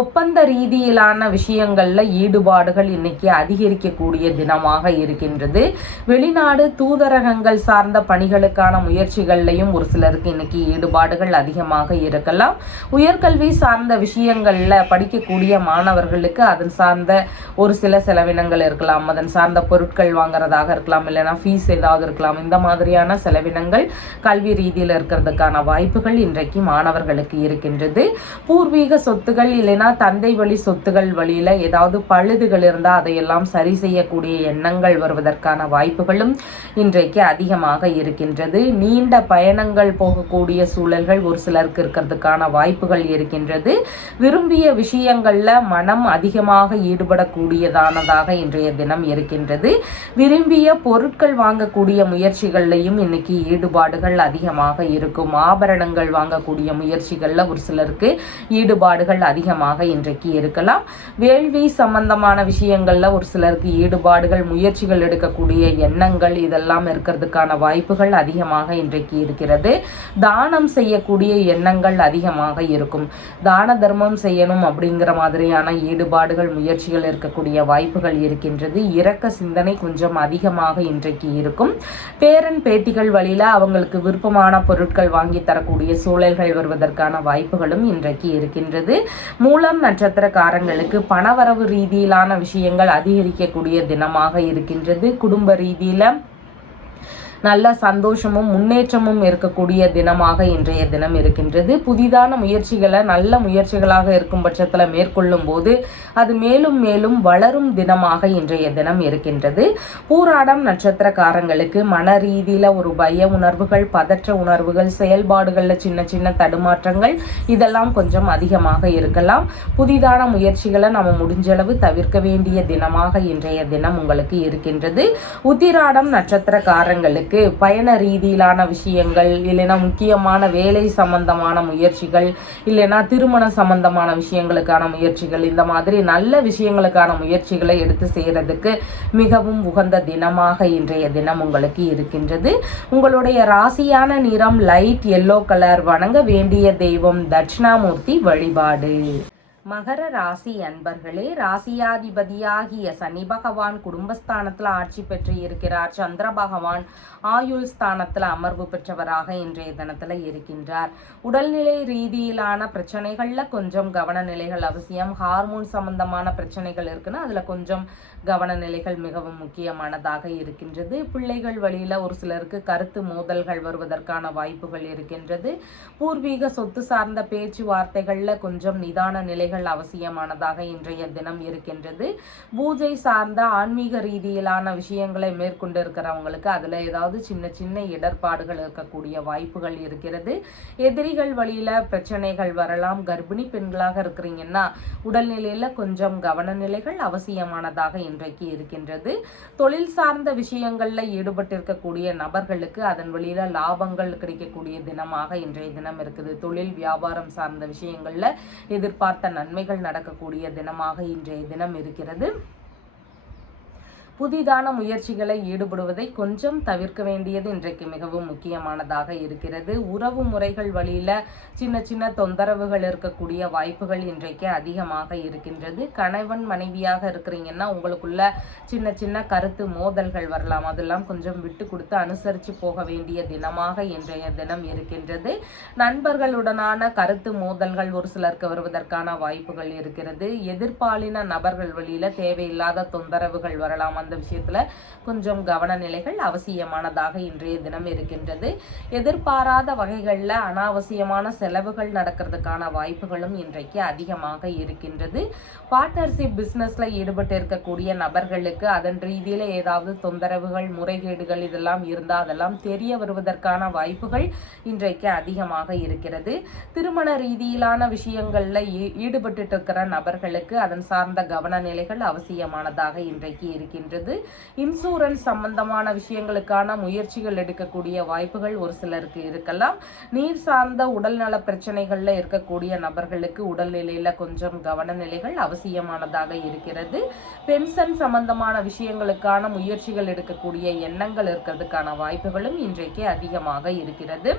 ஒப்பந்த ரீதியிலான விஷயங்கள்ல ஈடுபாடுகள் இன்னைக்கு அதிகரிக்கக்கூடிய தினமாக இருக்கின்றது. வெளிநாடு தூதரகங்கள் சார்ந்த பணிகளுக்கான முயற்சிகள்லையும் ஒரு சிலருக்கு இன்னைக்கு ஈடுபாடுகள் அதிகமாக இருக்கலாம். உயர்கல்வி சார்ந்த விஷயங்கள்ல படிக்கக்கூடிய மாணவர்களுக்கு அதன் சார்ந்த ஒரு சில செலவினங்கள் இருக்கலாம். அதன் சார்ந்த பொருட்கள் வாங்குறதாக இருக்கலாம், இல்லைன்னா ஃபீஸ் ஏதாவது இருக்கலாம். இந்த மாதிரியான செலவினங்கள் கல்வி ரீதியில் இருக்கிறதுக்கான வாய்ப்புகள் இன்றைக்கு மாணவர்களுக்கு இருக்கின்றது. பூர்வீக சொத்துகள் இல்லைன்னா தந்தை வழி சொத்துகள் வழியில ஏதாவது பழுதுகள் இருந்தால் அதையெல்லாம் சரி செய்யக்கூடிய எண்ணங்கள் வருவதற்கான வாய்ப்புகளும் இன்றைக்கு அதிகமாக இருக்கின்றது. நீண்ட பயணங்கள் போகக்கூடிய சூழல்கள் ஒரு சிலருக்கு இருக்கிறதுக்கான வாய்ப்புகள் இருக்கின்றது. விரும்பிய விஷயங்கள்ல மனம் அதிகமாக ஈடுபடக்கூடியதானதாக இன்றைய தினம் இருக்கின்றது. விரும்பிய பொருட்கள் வாங்கக்கூடிய முயற்சிகள்லையும் இன்னைக்கு ஈடுபாடுகள் அதிகமாக இருக்கும். ஆபரணங்கள் வாங்கக்கூடிய முயற்சிகள்ல ஒரு சிலருக்கு ஈடுபாடுகள் அதிகமாக இன்றைக்கு இருக்கலாம். வேள்வி சம்பந்தமான விஷயங்கள்ல ஒரு சிலருக்கு ஈடுபாடுகள் முயற்சிகள் எடுக்கக்கூடிய எண்ணங்கள் இதெல்லாம் இருக்கிறதுக்கான வாய்ப்புகள் அதிகமாக இன்றைக்கு இருக்கிறது. தானம் செய்யக்கூடிய எண்ணங்கள் அதிகமாக இருக்கும். தான தர்மம் செய்யணும் அப்படிங்கிற மாதிரியான ஈடுபாடுகள் முயற்சிகள் இருக்கக்கூடிய வாய்ப்புகள் இருக்கின்றது. இரக்க சிந்தனை கொஞ்சம் அதிகமாக இன்றைக்கு இருக்கும். பேரன் பேத்திகள் வழியில அவங்களுக்கு விருப்பமான பொருட்கள் வாங்கி தரக்கூடிய சூழல்கள் வருவதற்கான வாய்ப்புகளும் இன்றைக்கு இருக்கின்றது. மூலம் நட்சத்திரக்காரங்களுக்கு பணவரவு ரீதியிலான விஷயங்கள் அதிகரிக்கக்கூடிய தினமாக இருக்கின்றது. குடும்ப ரீதியில நல்ல சந்தோஷமும் முன்னேற்றமும் இருக்கக்கூடிய தினமாக இன்றைய தினம் இருக்கின்றது. புதிதான முயற்சிகளை நல்ல முயற்சிகளாக இருக்கும் பட்சத்தில் மேற்கொள்ளும் போது அது மேலும் மேலும் வளரும் தினமாக இன்றைய தினம் இருக்கின்றது. பூராடம் நட்சத்திரக்காரங்களுக்கு மன ரீதியில ஒரு பய உணர்வுகள், பதற்ற உணர்வுகள், செயல்பாடுகள்ல சின்ன சின்ன தடுமாற்றங்கள் இதெல்லாம் கொஞ்சம் அதிகமாக இருக்கலாம். புதிதான முயற்சிகளை நம்ம முடிஞ்சளவு தவிர்க்க வேண்டிய தினமாக இன்றைய தினம் உங்களுக்கு இருக்கின்றது. உத்திராடம் நட்சத்திரக்காரங்களுக்கு நபர்களுக்கு பயண ரீதியிலான விஷயங்கள், இல்லைன்னா முக்கியமான வேலை சம்பந்தமான முயற்சிகள், இல்லைன்னா திருமண சம்பந்தமான விஷயங்களுக்கான முயற்சிகள், இந்த மாதிரி நல்ல விஷயங்களுக்கான முயற்சிகளை எடுத்து செய்கிறதுக்கு மிகவும் உகந்த தினமாக இன்றைய தினம் உங்களுக்கு இருக்கின்றது. உங்களுடைய ராசியான நிறம் லைட் எல்லோ கலர். வணங்க வேண்டிய தெய்வம் தட்சிணாமூர்த்தி வழிபாடு. மகர ராசி அன்பர்களே, ராசியாதிபதியாகிய சனி பகவான் குடும்பஸ்தானத்தில் ஆட்சி பெற்று இருக்கிறார். சந்திர பகவான் ஆயுள் ஸ்தானத்தில் அமர்வு பெற்றவராக இன்றைய தினத்தில் இருக்கின்றார். உடல்நிலை ரீதியிலான பிரச்சனைகளில் கொஞ்சம் கவனநிலைகள் அவசியம். ஹார்மோன் சம்பந்தமான பிரச்சனைகள் இருக்குன்னா அதில் கொஞ்சம் கவனநிலைகள் மிகவும் முக்கியமானதாக இருக்கின்றது. பிள்ளைகள் வழியில் ஒரு சிலருக்கு கருத்து மோதல்கள் வருவதற்கான வாய்ப்புகள் இருக்கின்றது. பூர்வீக சொத்து சார்ந்த பேச்சுவார்த்தைகளில் கொஞ்சம் நிதான நிலைகள் அவசியமானதாக இன்றைய தினம் இருக்கின்றது. பூஜை சார்ந்த ஆன்மீக ரீதியிலான விஷயங்களை மேற்கொண்டு இருக்கிறவங்களுக்கு அதுல ஏதாவது சின்ன சின்ன இடர்பாடுகள் இருக்கக்கூடிய வாய்ப்புகள் இருக்கிறது. எதிரிகள் வழியில பிரச்சனைகள் வரலாம். கர்ப்பிணி பெண்களாக இருக்கிறீங்கன்னா உடல்நிலையில கொஞ்சம் கவனநிலைகள் அவசியமானதாக இன்றைக்கு இருக்கின்றது. தொழில் சார்ந்த விஷயங்கள்ல ஈடுபட்டிருக்கக்கூடிய நபர்களுக்கு அதன் வழியில லாபங்கள் கிடைக்கக்கூடிய தினமாக இன்றைய தினம் இருக்குது. தொழில் வியாபாரம் சார்ந்த விஷயங்கள்ல எதிர்பார்த்த நன்மைகள் நடக்கக்கூடிய தினமாக இன்றைய தினம் இருக்கிறது. புதிதான முயற்சிகளை ஈடுபடுவதை கொஞ்சம் தவிர்க்க வேண்டியது இன்றைக்கு மிகவும் முக்கியமானதாக இருக்கிறது. உறவு முறைகள் வழியில சின்ன சின்ன தொந்தரவுகள் இருக்கக்கூடிய வாய்ப்புகள் இன்றைக்கு அதிகமாக இருக்கின்றது. கணவன் மனைவியாக இருக்கிறீங்கன்னா உங்களுக்குள்ள சின்ன சின்ன கருத்து மோதல்கள் வரலாம். அதெல்லாம் கொஞ்சம் விட்டு கொடுத்து அனுசரித்து போக வேண்டிய தினமாக இன்றைய தினம் இருக்கின்றது. நண்பர்களுடனான கருத்து மோதல்கள் ஒரு சிலருக்கு வருவதற்கான வாய்ப்புகள் இருக்கிறது. எதிர்பாலின நபர்கள் வழியில தேவையில்லாத தொந்தரவுகள் வரலாம். அந்த விஷயத்துல கொஞ்சம் கவனநிலைகள் அவசியமானதாக இன்றைய தினம் இருக்கின்றது. எதிர்பாராத வகைகளில் அனாவசியமான செலவுகள் நடக்கிறதுக்கான வாய்ப்புகளும் இன்றைக்கு அதிகமாக இருக்கின்றது. பார்ட்னர்ஷிப் பிசினஸ்ல ஈடுபட்டு இருக்கக்கூடிய நபர்களுக்கு அதன் ரீதியில ஏதாவது தொந்தரவுகள், முறைகேடுகள் இதெல்லாம் இருந்தால் அதெல்லாம் தெரிய வருவதற்கான வாய்ப்புகள் இன்றைக்கு அதிகமாக இருக்கிறது. திருமண ரீதியிலான விஷயங்கள்ல ஈடுபட்டு இருக்கிற நபர்களுக்கு அதன் சார்ந்த கவனநிலைகள் அவசியமானதாக இன்றைக்கு இருக்கின்றது. இன்சூரன்ஸ் சம்பந்தமான விஷயங்களுக்கான முயற்சிகள் எடுக்கக்கூடிய வாய்ப்புகள் ஒரு சிலருக்கு இருக்கலாம். நீர் சார்ந்த உடல்நல பிரச்சனைகள்ல இருக்கக்கூடிய நபர்களுக்கு உடல்நிலையில கொஞ்சம் கவனநிலைகள் அவசியமானதாக இருக்கிறது. பென்ஷன் சம்பந்தமான விஷயங்களுக்கான முயற்சிகள் எடுக்கக்கூடிய எண்ணங்கள் இருக்கிறதுக்கான வாய்ப்புகளும் இன்றைக்கு அதிகமாக இருக்கிறது.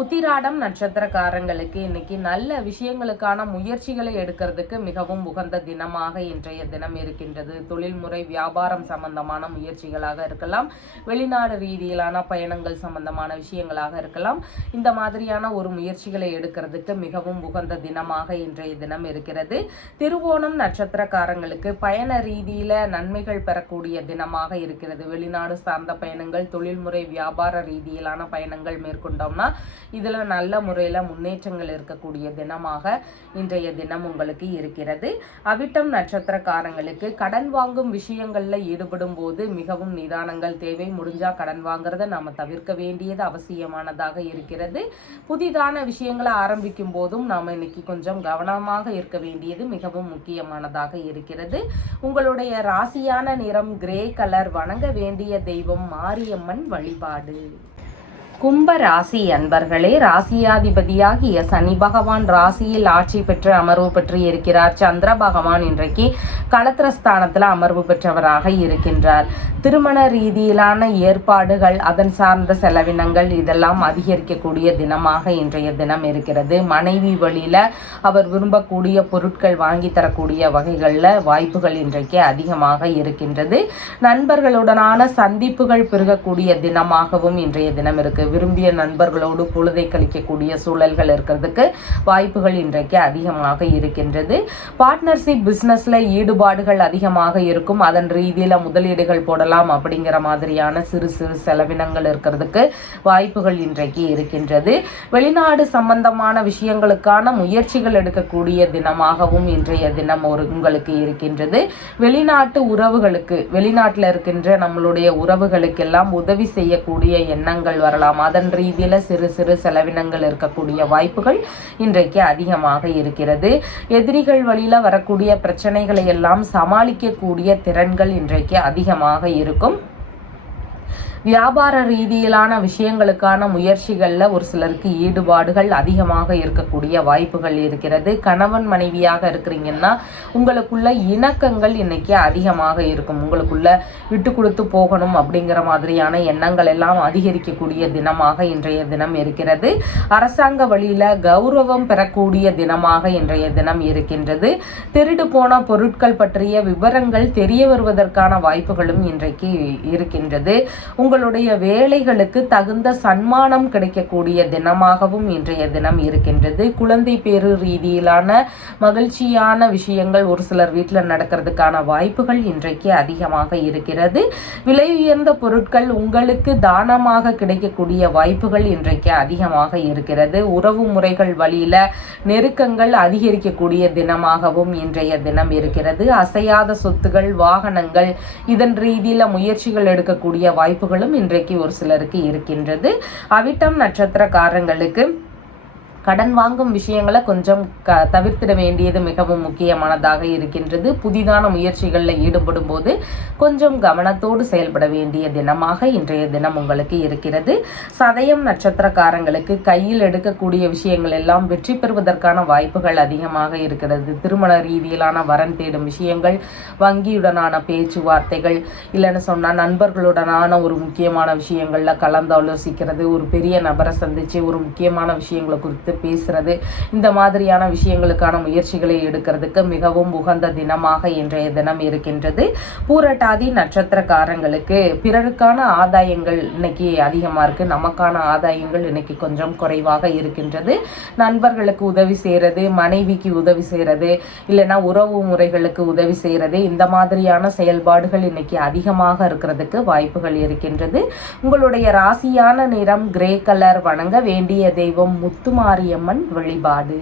உத்திராடம் நட்சத்திரக்காரங்களுக்கு இன்னைக்கு நல்ல விஷயங்களுக்கான முயற்சிகளை எடுக்கிறதுக்கு மிகவும் உகந்த தினமாக இன்றைய தினம் இருக்கின்றது. தொழில்முறை வியாபாரம் சம்பந்தமான முயற்சிகளாக இருக்கலாம், வெளிநாடு ரீதியிலான பயணங்கள் சம்பந்தமான விஷயங்களாக இருக்கலாம். இந்த மாதிரியான ஒரு முயற்சிகளை எடுக்கிறதுக்கு மிகவும் உகந்த தினமாக இன்றைய தினம் இருக்கிறது. திருவோணம் நட்சத்திரக்காரங்களுக்கு பயண ரீதியில நன்மைகள் பெறக்கூடிய தினமாக இருக்கிறது. வெளிநாடு சார்ந்த பயணங்கள், தொழில்முறை வியாபார ரீதியிலான பயணங்கள் மேற்கொண்டோம்னா இதுல நல்ல முறையில முன்னேற்றங்கள் இருக்கக்கூடிய தினமாக இன்றைய தினம் உங்களுக்கு இருக்கிறது. அவிட்டம் நட்சத்திரக்காரங்களுக்கு கடன் வாங்கும் விஷயங்கள்ல ஈடுபடும் போது மிகவும் நிதானங்கள் தேவை. முடிஞ்சா கடன் வாங்குறத நாம தவிர்க்க வேண்டியது அவசியமானதாக இருக்கிறது. புதிதான விஷயங்களை ஆரம்பிக்கும் போதும் நாம இன்னைக்கு கொஞ்சம் கவனமாக இருக்க வேண்டியது மிகவும் முக்கியமானதாக இருக்கிறது. உங்களுடைய ராசியான நிறம் கிரே கலர். வணங்க வேண்டிய தெய்வம் மாரியம்மன் வழிபாடு. கும்ப ராசி அன்பர்களே, ராசியாதிபதியாகிய சனி பகவான் ராசியில் ஆட்சி பெற்று அமர்வு பெற்று இருக்கிறார். சந்திர பகவான் இன்றைக்கு களத்திரஸ்தானத்தில் அமர்வு பெற்றவராக இருக்கின்றார். திருமண ரீதியிலான ஏற்பாடுகள், அதன் சார்ந்த செலவினங்கள் இதெல்லாம் அதிகரிக்கக்கூடிய தினமாக இன்றைய தினம் இருக்கிறது. மனைவி வழியில அவர் விரும்பக்கூடிய பொருட்கள் வாங்கி தரக்கூடிய வகைகளில் வாய்ப்புகள் இன்றைக்கு அதிகமாக இருக்கின்றது. நண்பர்களுடனான சந்திப்புகள் பெருகக்கூடிய தினமாகவும் இன்றைய தினம் இருக்கு. விரும்பிய நண்பர்களோடு பொழுதை கழிக்கக்கூடிய சூழல்கள் இருக்கிறதுக்கு வாய்ப்புகள் இன்றைக்கு அதிகமாக இருக்கின்றது. பார்ட்னர்ஷிப் பிசினஸ்ல ஈடுபாடுகள் அதிகமாக இருக்கும். அதன் ரீதியில முதலீடுகள் போடலாம் அப்படிங்கிற மாதிரியான சிறு சிறு செலவினங்கள் இருக்கிறதுக்கு வாய்ப்புகள் இன்றைக்கு இருக்கின்றது. வெளிநாடு சம்பந்தமான விஷயங்களுக்கான முயற்சிகள் எடுக்கக்கூடிய தினமாகவும் இன்றைய தினம் உங்களுக்கு இருக்கின்றது. வெளிநாட்டு உறவுகளுக்கு, வெளிநாட்டில் இருக்கின்ற நம்மளுடைய உறவுகளுக்கெல்லாம் உதவி செய்யக்கூடிய எண்ணங்கள் வரலாம். அதன் ரீதியில சிறு சிறு செலவினங்கள் இருக்கக்கூடிய வாய்ப்புகள் இன்றைக்கு அதிகமாக இருக்கிறது. எதிரிகள் வழியில வரக்கூடிய பிரச்சனைகளை எல்லாம் சமாளிக்கக்கூடிய திறன்கள் இன்றைக்கு அதிகமாக இருக்கும். வியாபார ரீதியிலான விஷயங்களுக்கான முயற்சிகளில் ஒரு சிலருக்கு ஈடுபாடுகள் அதிகமாக இருக்கக்கூடிய வாய்ப்புகள் இருக்கிறது. கணவன் மனைவியாக இருக்கிறீங்கன்னா உங்களுக்குள்ள இணக்கங்கள் இன்னைக்கு அதிகமாக இருக்கும். உங்களுக்குள்ள விட்டு கொடுத்து போகணும் அப்படிங்கிற மாதிரியான எண்ணங்கள் எல்லாம் அதிகரிக்கக்கூடிய தினமாக இன்றைய தினம் இருக்கிறது. அரசாங்க வழியில கௌரவம் பெறக்கூடிய தினமாக இன்றைய தினம் இருக்கின்றது. திருடு போன பொருட்கள் பற்றிய விவரங்கள் தெரிய வருவதற்கான வாய்ப்புகளும் இன்றைக்கு இருக்கின்றது. உங்களுடைய வேலைகளுக்கு தகுந்த சன்மானம் கிடைக்கக்கூடிய தினமாகவும் இன்றைய தினம் இருக்கின்றது. குழந்தை பேரு ரீதியிலான மகிழ்ச்சியான விஷயங்கள் ஒரு சிலர் வீட்டில் நடக்கிறதுக்கான வாய்ப்புகள் இன்றைக்கு அதிகமாக இருக்கிறது. விலை உயர்ந்த பொருட்கள் உங்களுக்கு தானமாக கிடைக்கக்கூடிய வாய்ப்புகள் இன்றைக்கு அதிகமாக இருக்கிறது. உறவு முறைகள் வழியில நெருக்கங்கள் அதிகரிக்கக்கூடிய தினமாகவும் இன்றைய தினம் இருக்கிறது. அசையாத சொத்துகள், வாகனங்கள், இதன் ரீதியில முயற்சிகள் எடுக்கக்கூடிய வாய்ப்புகளும் இன்றைக்கு ஒரு சிலருக்கு இருக்கின்றது. அவிட்டம் நட்சத்திரக்காரங்களுக்கு கடன் வாங்கும் விஷயங்களை கொஞ்சம் தவிர்த்திட வேண்டியது மிகவும் முக்கியமானதாக இருக்கின்றது. புதிதான முயற்சிகளில் ஈடுபடும் போது கொஞ்சம் கவனத்தோடு செயல்பட வேண்டிய தினமாக இன்றைய தினம் உங்களுக்கு இருக்கிறது. சதயம் நட்சத்திரக்காரங்களுக்கு கையில் எடுக்கக்கூடிய விஷயங்கள் எல்லாம் வெற்றி பெறுவதற்கான வாய்ப்புகள் அதிகமாக இருக்கிறது. திருமண ரீதியிலான வரன் தேடும் விஷயங்கள், வங்கியுடனான பேச்சுவார்த்தைகள், இல்லைன்னு சொன்னால் நண்பர்களுடனான ஒரு முக்கியமான விஷயங்களில் கலந்தாலோசிக்கிறது, ஒரு பெரிய நபரை சந்தித்து ஒரு முக்கியமான விஷயங்களை குறித்து பேசுறது, இந்த மாதிரியான விஷயங்களுக்கான முயற்சிகளை எடுக்கிறதுக்கு மிகவும் உகந்த தினமாக இன்றைய தினம் இருக்கின்றது. பூரட்டாதி நட்சத்திரக்காரங்களுக்கு பிறருக்கான ஆதாயங்கள் இன்னைக்கு அதிகமா இருக்கு. நமக்கான ஆதாயங்கள் இன்னைக்கு கொஞ்சம் குறைவாக இருக்கின்றது. நண்பர்களுக்கு உதவி செய்யறது, மனைவிக்கு உதவி செய்யறது, இல்லைன்னா உறவு முறைகளுக்கு உதவி செய்யறது, இந்த மாதிரியான செயல்பாடுகள் இன்னைக்கு அதிகமாக இருக்கிறதுக்கு வாய்ப்புகள் இருக்கின்றது. உங்களுடைய ராசியான நிறம் கிரே கலர். வணங்க வேண்டிய தெய்வம் முத்துமாரி அம்மன் வழிபாடு.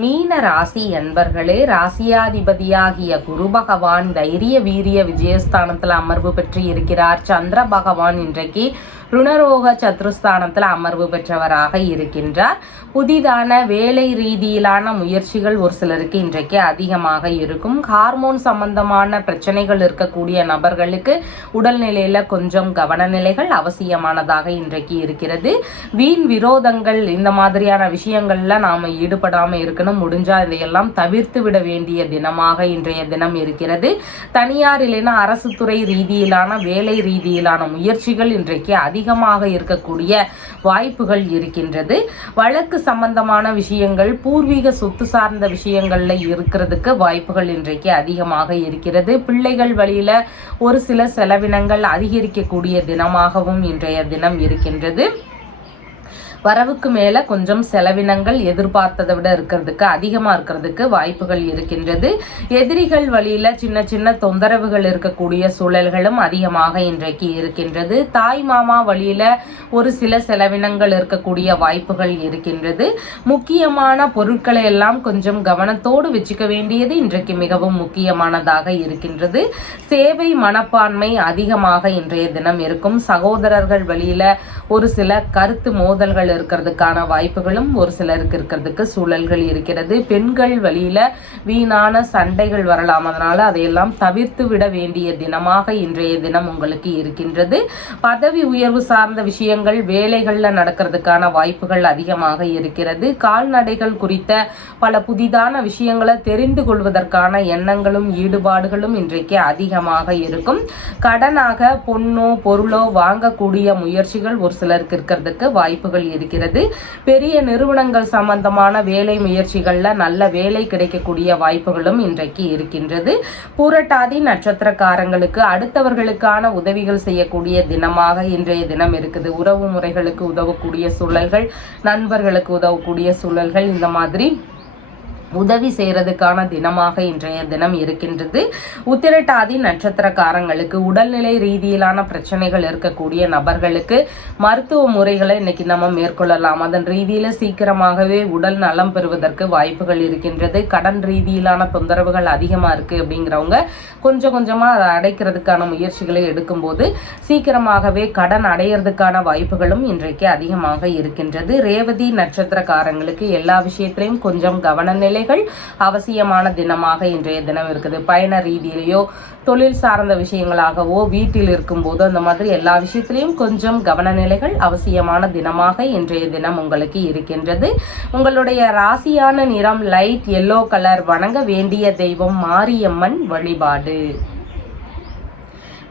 மீன ராசி என்பர்களே, ராசியாதிபதியாகிய குரு பகவான் தைரிய வீரிய விஜயஸ்தானத்தில் அமர்வு பெற்று இருக்கிறார். சந்திர பகவான் இன்றைக்கு ருணரோக சத்ருஸ்தானத்தில் அமர்வு பெற்றவராக இருக்கின்றார். புதிதான வேலை ரீதியிலான முயற்சிகள் ஒரு சிலருக்கு இன்றைக்கு அதிகமாக இருக்கும். ஹார்மோன் சம்பந்தமான பிரச்சனைகள் இருக்கக்கூடிய நபர்களுக்கு உடல்நிலையில கொஞ்சம் கவனநிலைகள் அவசியமானதாக இன்றைக்கு இருக்கிறது. வீண் விரோதங்கள், இந்த மாதிரியான விஷயங்கள்ல நாம ஈடுபடாம இருக்கணும். முடிஞ்சா இதையெல்லாம் தவிர்த்து விட வேண்டிய தினமாக இன்றைய தினம் இருக்கிறது. தனியார் இல்லைன்னா அரசு துறை ரீதியிலான வேலை ரீதியிலான முயற்சிகள் இன்றைக்கு அதிகமாக இருக்கக்கூடிய வாய்ப்புகள் இருக்கின்றது. வழக்கு சம்பந்தமான விஷயங்கள், பூர்வீக சொத்து சார்ந்த விஷயங்கள்ல இருக்கிறதுக்கு வாய்ப்புகள் இன்றைக்கு அதிகமாக இருக்கிறது. பிள்ளைகள் வழியில ஒரு சில செலவினங்கள் அதிகரிக்கக்கூடிய தினமாகவும் இன்றைய தினம் இருக்கின்றது. வரவுக்கு மேல கொஞ்சம் செலவினங்கள் எதிர்பார்த்ததை விட அதிகமாக இருக்கிறதுக்கு வாய்ப்புகள் இருக்கின்றது. எதிரிகள் வழியில சின்ன சின்ன தொந்தரவுகள் இருக்கக்கூடிய சூழல்களும் அதிகமாக இன்றைக்கு இருக்கின்றது. தாய் மாமா வழியில ஒரு சில செலவினங்கள் இருக்கக்கூடிய வாய்ப்புகள் இருக்கின்றது. முக்கியமான பொருட்களை எல்லாம் கொஞ்சம் கவனத்தோடு வச்சுக்க வேண்டியது இன்றைக்கு மிகவும் முக்கியமானதாக இருக்கின்றது. சேவை மனப்பான்மை அதிகமாக இன்றைய தினம் இருக்கும். சகோதரர்கள் வழியில ஒரு சில கருத்து மோதல்கள் இருக்கிறதுக்கான வாய்ப்புகளும் ஒரு சிலருக்கு இருக்கிறதுக்கு சூழல்கள் இருக்கிறது. பெண்கள் வழியில வீணான சண்டைகள் வரலாம். அதனால அதையெல்லாம் தவிர்த்து விட வேண்டிய தினமாக இன்றைய தினம் உங்களுக்கு இருக்கின்றது. பதவி உயர்வு சார்ந்த விஷயங்கள் வேலைகள்ல நடக்கிறதுக்கான வாய்ப்புகள் அதிகமாக இருக்கிறது. கால்நடைகள் குறித்த பல புதிதான விஷயங்களை தெரிந்து கொள்வதற்கான எண்ணங்களும் ஈடுபாடுகளும் இன்றைக்கு அதிகமாக இருக்கும். கடனாக பொன்னோ பொருளோ வாங்கக்கூடிய முயற்சிகள் ஒரு சிலருக்கு இருக்கிறதுக்கு வாய்ப்புகள் இருக்கிறது. பெரிய நிறுவனங்கள் சம்பந்தமான வேலை முயற்சிகள்ல நல்ல வேலை கிடைக்கக்கூடிய வாய்ப்புகளும் இன்றைக்கு இருக்கின்றது. பூரட்டாதி நட்சத்திரக்காரங்களுக்கு அடுத்தவர்களுக்கான உதவிகள் செய்யக்கூடிய தினமாக இன்றைய தினம் இருக்குது. உறவு முறைகளுக்கு உதவக்கூடிய சூழல்கள், நண்பர்களுக்கு உதவக்கூடிய சூழல்கள், இந்த மாதிரி உதவி செய்யறதுக்கான தினமாக இன்றைய தினம் இருக்கின்றது. உத்திரட்டாதி நட்சத்திரக்காரங்களுக்கு உடல்நிலை ரீதியிலான பிரச்சனைகள் இருக்கக்கூடிய நபர்களுக்கு மருத்துவ முறைகளை இன்னைக்கு நம்ம மேற்கொள்ளலாம். அதன் ரீதியில சீக்கிரமாகவே உடல் நலம் பெறுவதற்கு வாய்ப்புகள் இருக்கின்றது. கடன் ரீதியிலான தொந்தரவுகள் அதிகமா இருக்கு அப்படிங்கிறவங்க கொஞ்சம் கொஞ்சமா அதை அடைக்கிறதுக்கான முயற்சிகளை எடுக்கும்போது சீக்கிரமாகவே கடன் அடையிறதுக்கான வாய்ப்புகளும் இன்றைக்கு அதிகமாக இருக்கின்றது. ரேவதி நட்சத்திரக்காரங்களுக்கு எல்லா விஷயத்திலையும் கொஞ்சம் கவனநிலை நிலைகள் அவசியமான தினமாக இன்றைய தினம் இருக்குது. பயண ரீதியிலேயோ தொழில் சார்ந்த விஷயங்களாகவோ வீட்டில் இருக்கும்போது அந்த மாதிரி எல்லா விஷயத்திலையும் கொஞ்சம் கவன நிலைகள் அவசியமான தினமாக இன்றைய தினம் உங்களுக்கு இருக்கின்றது. உங்களுடைய ராசியான நிறம் லைட் எல்லோ கலர். வணங்க வேண்டிய தெய்வம் மாரியம்மன் வழிபாடு.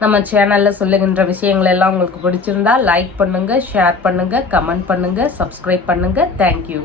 நம்ம சேனல்ல சொல்லுகின்ற விஷயங்கள் எல்லாம் உங்களுக்கு பிடிச்சிருந்தா லைக் பண்ணுங்க, ஷேர் பண்ணுங்க, கமெண்ட் பண்ணுங்க, சப்ஸ்கிரைப் பண்ணுங்க. தேங்க்யூ.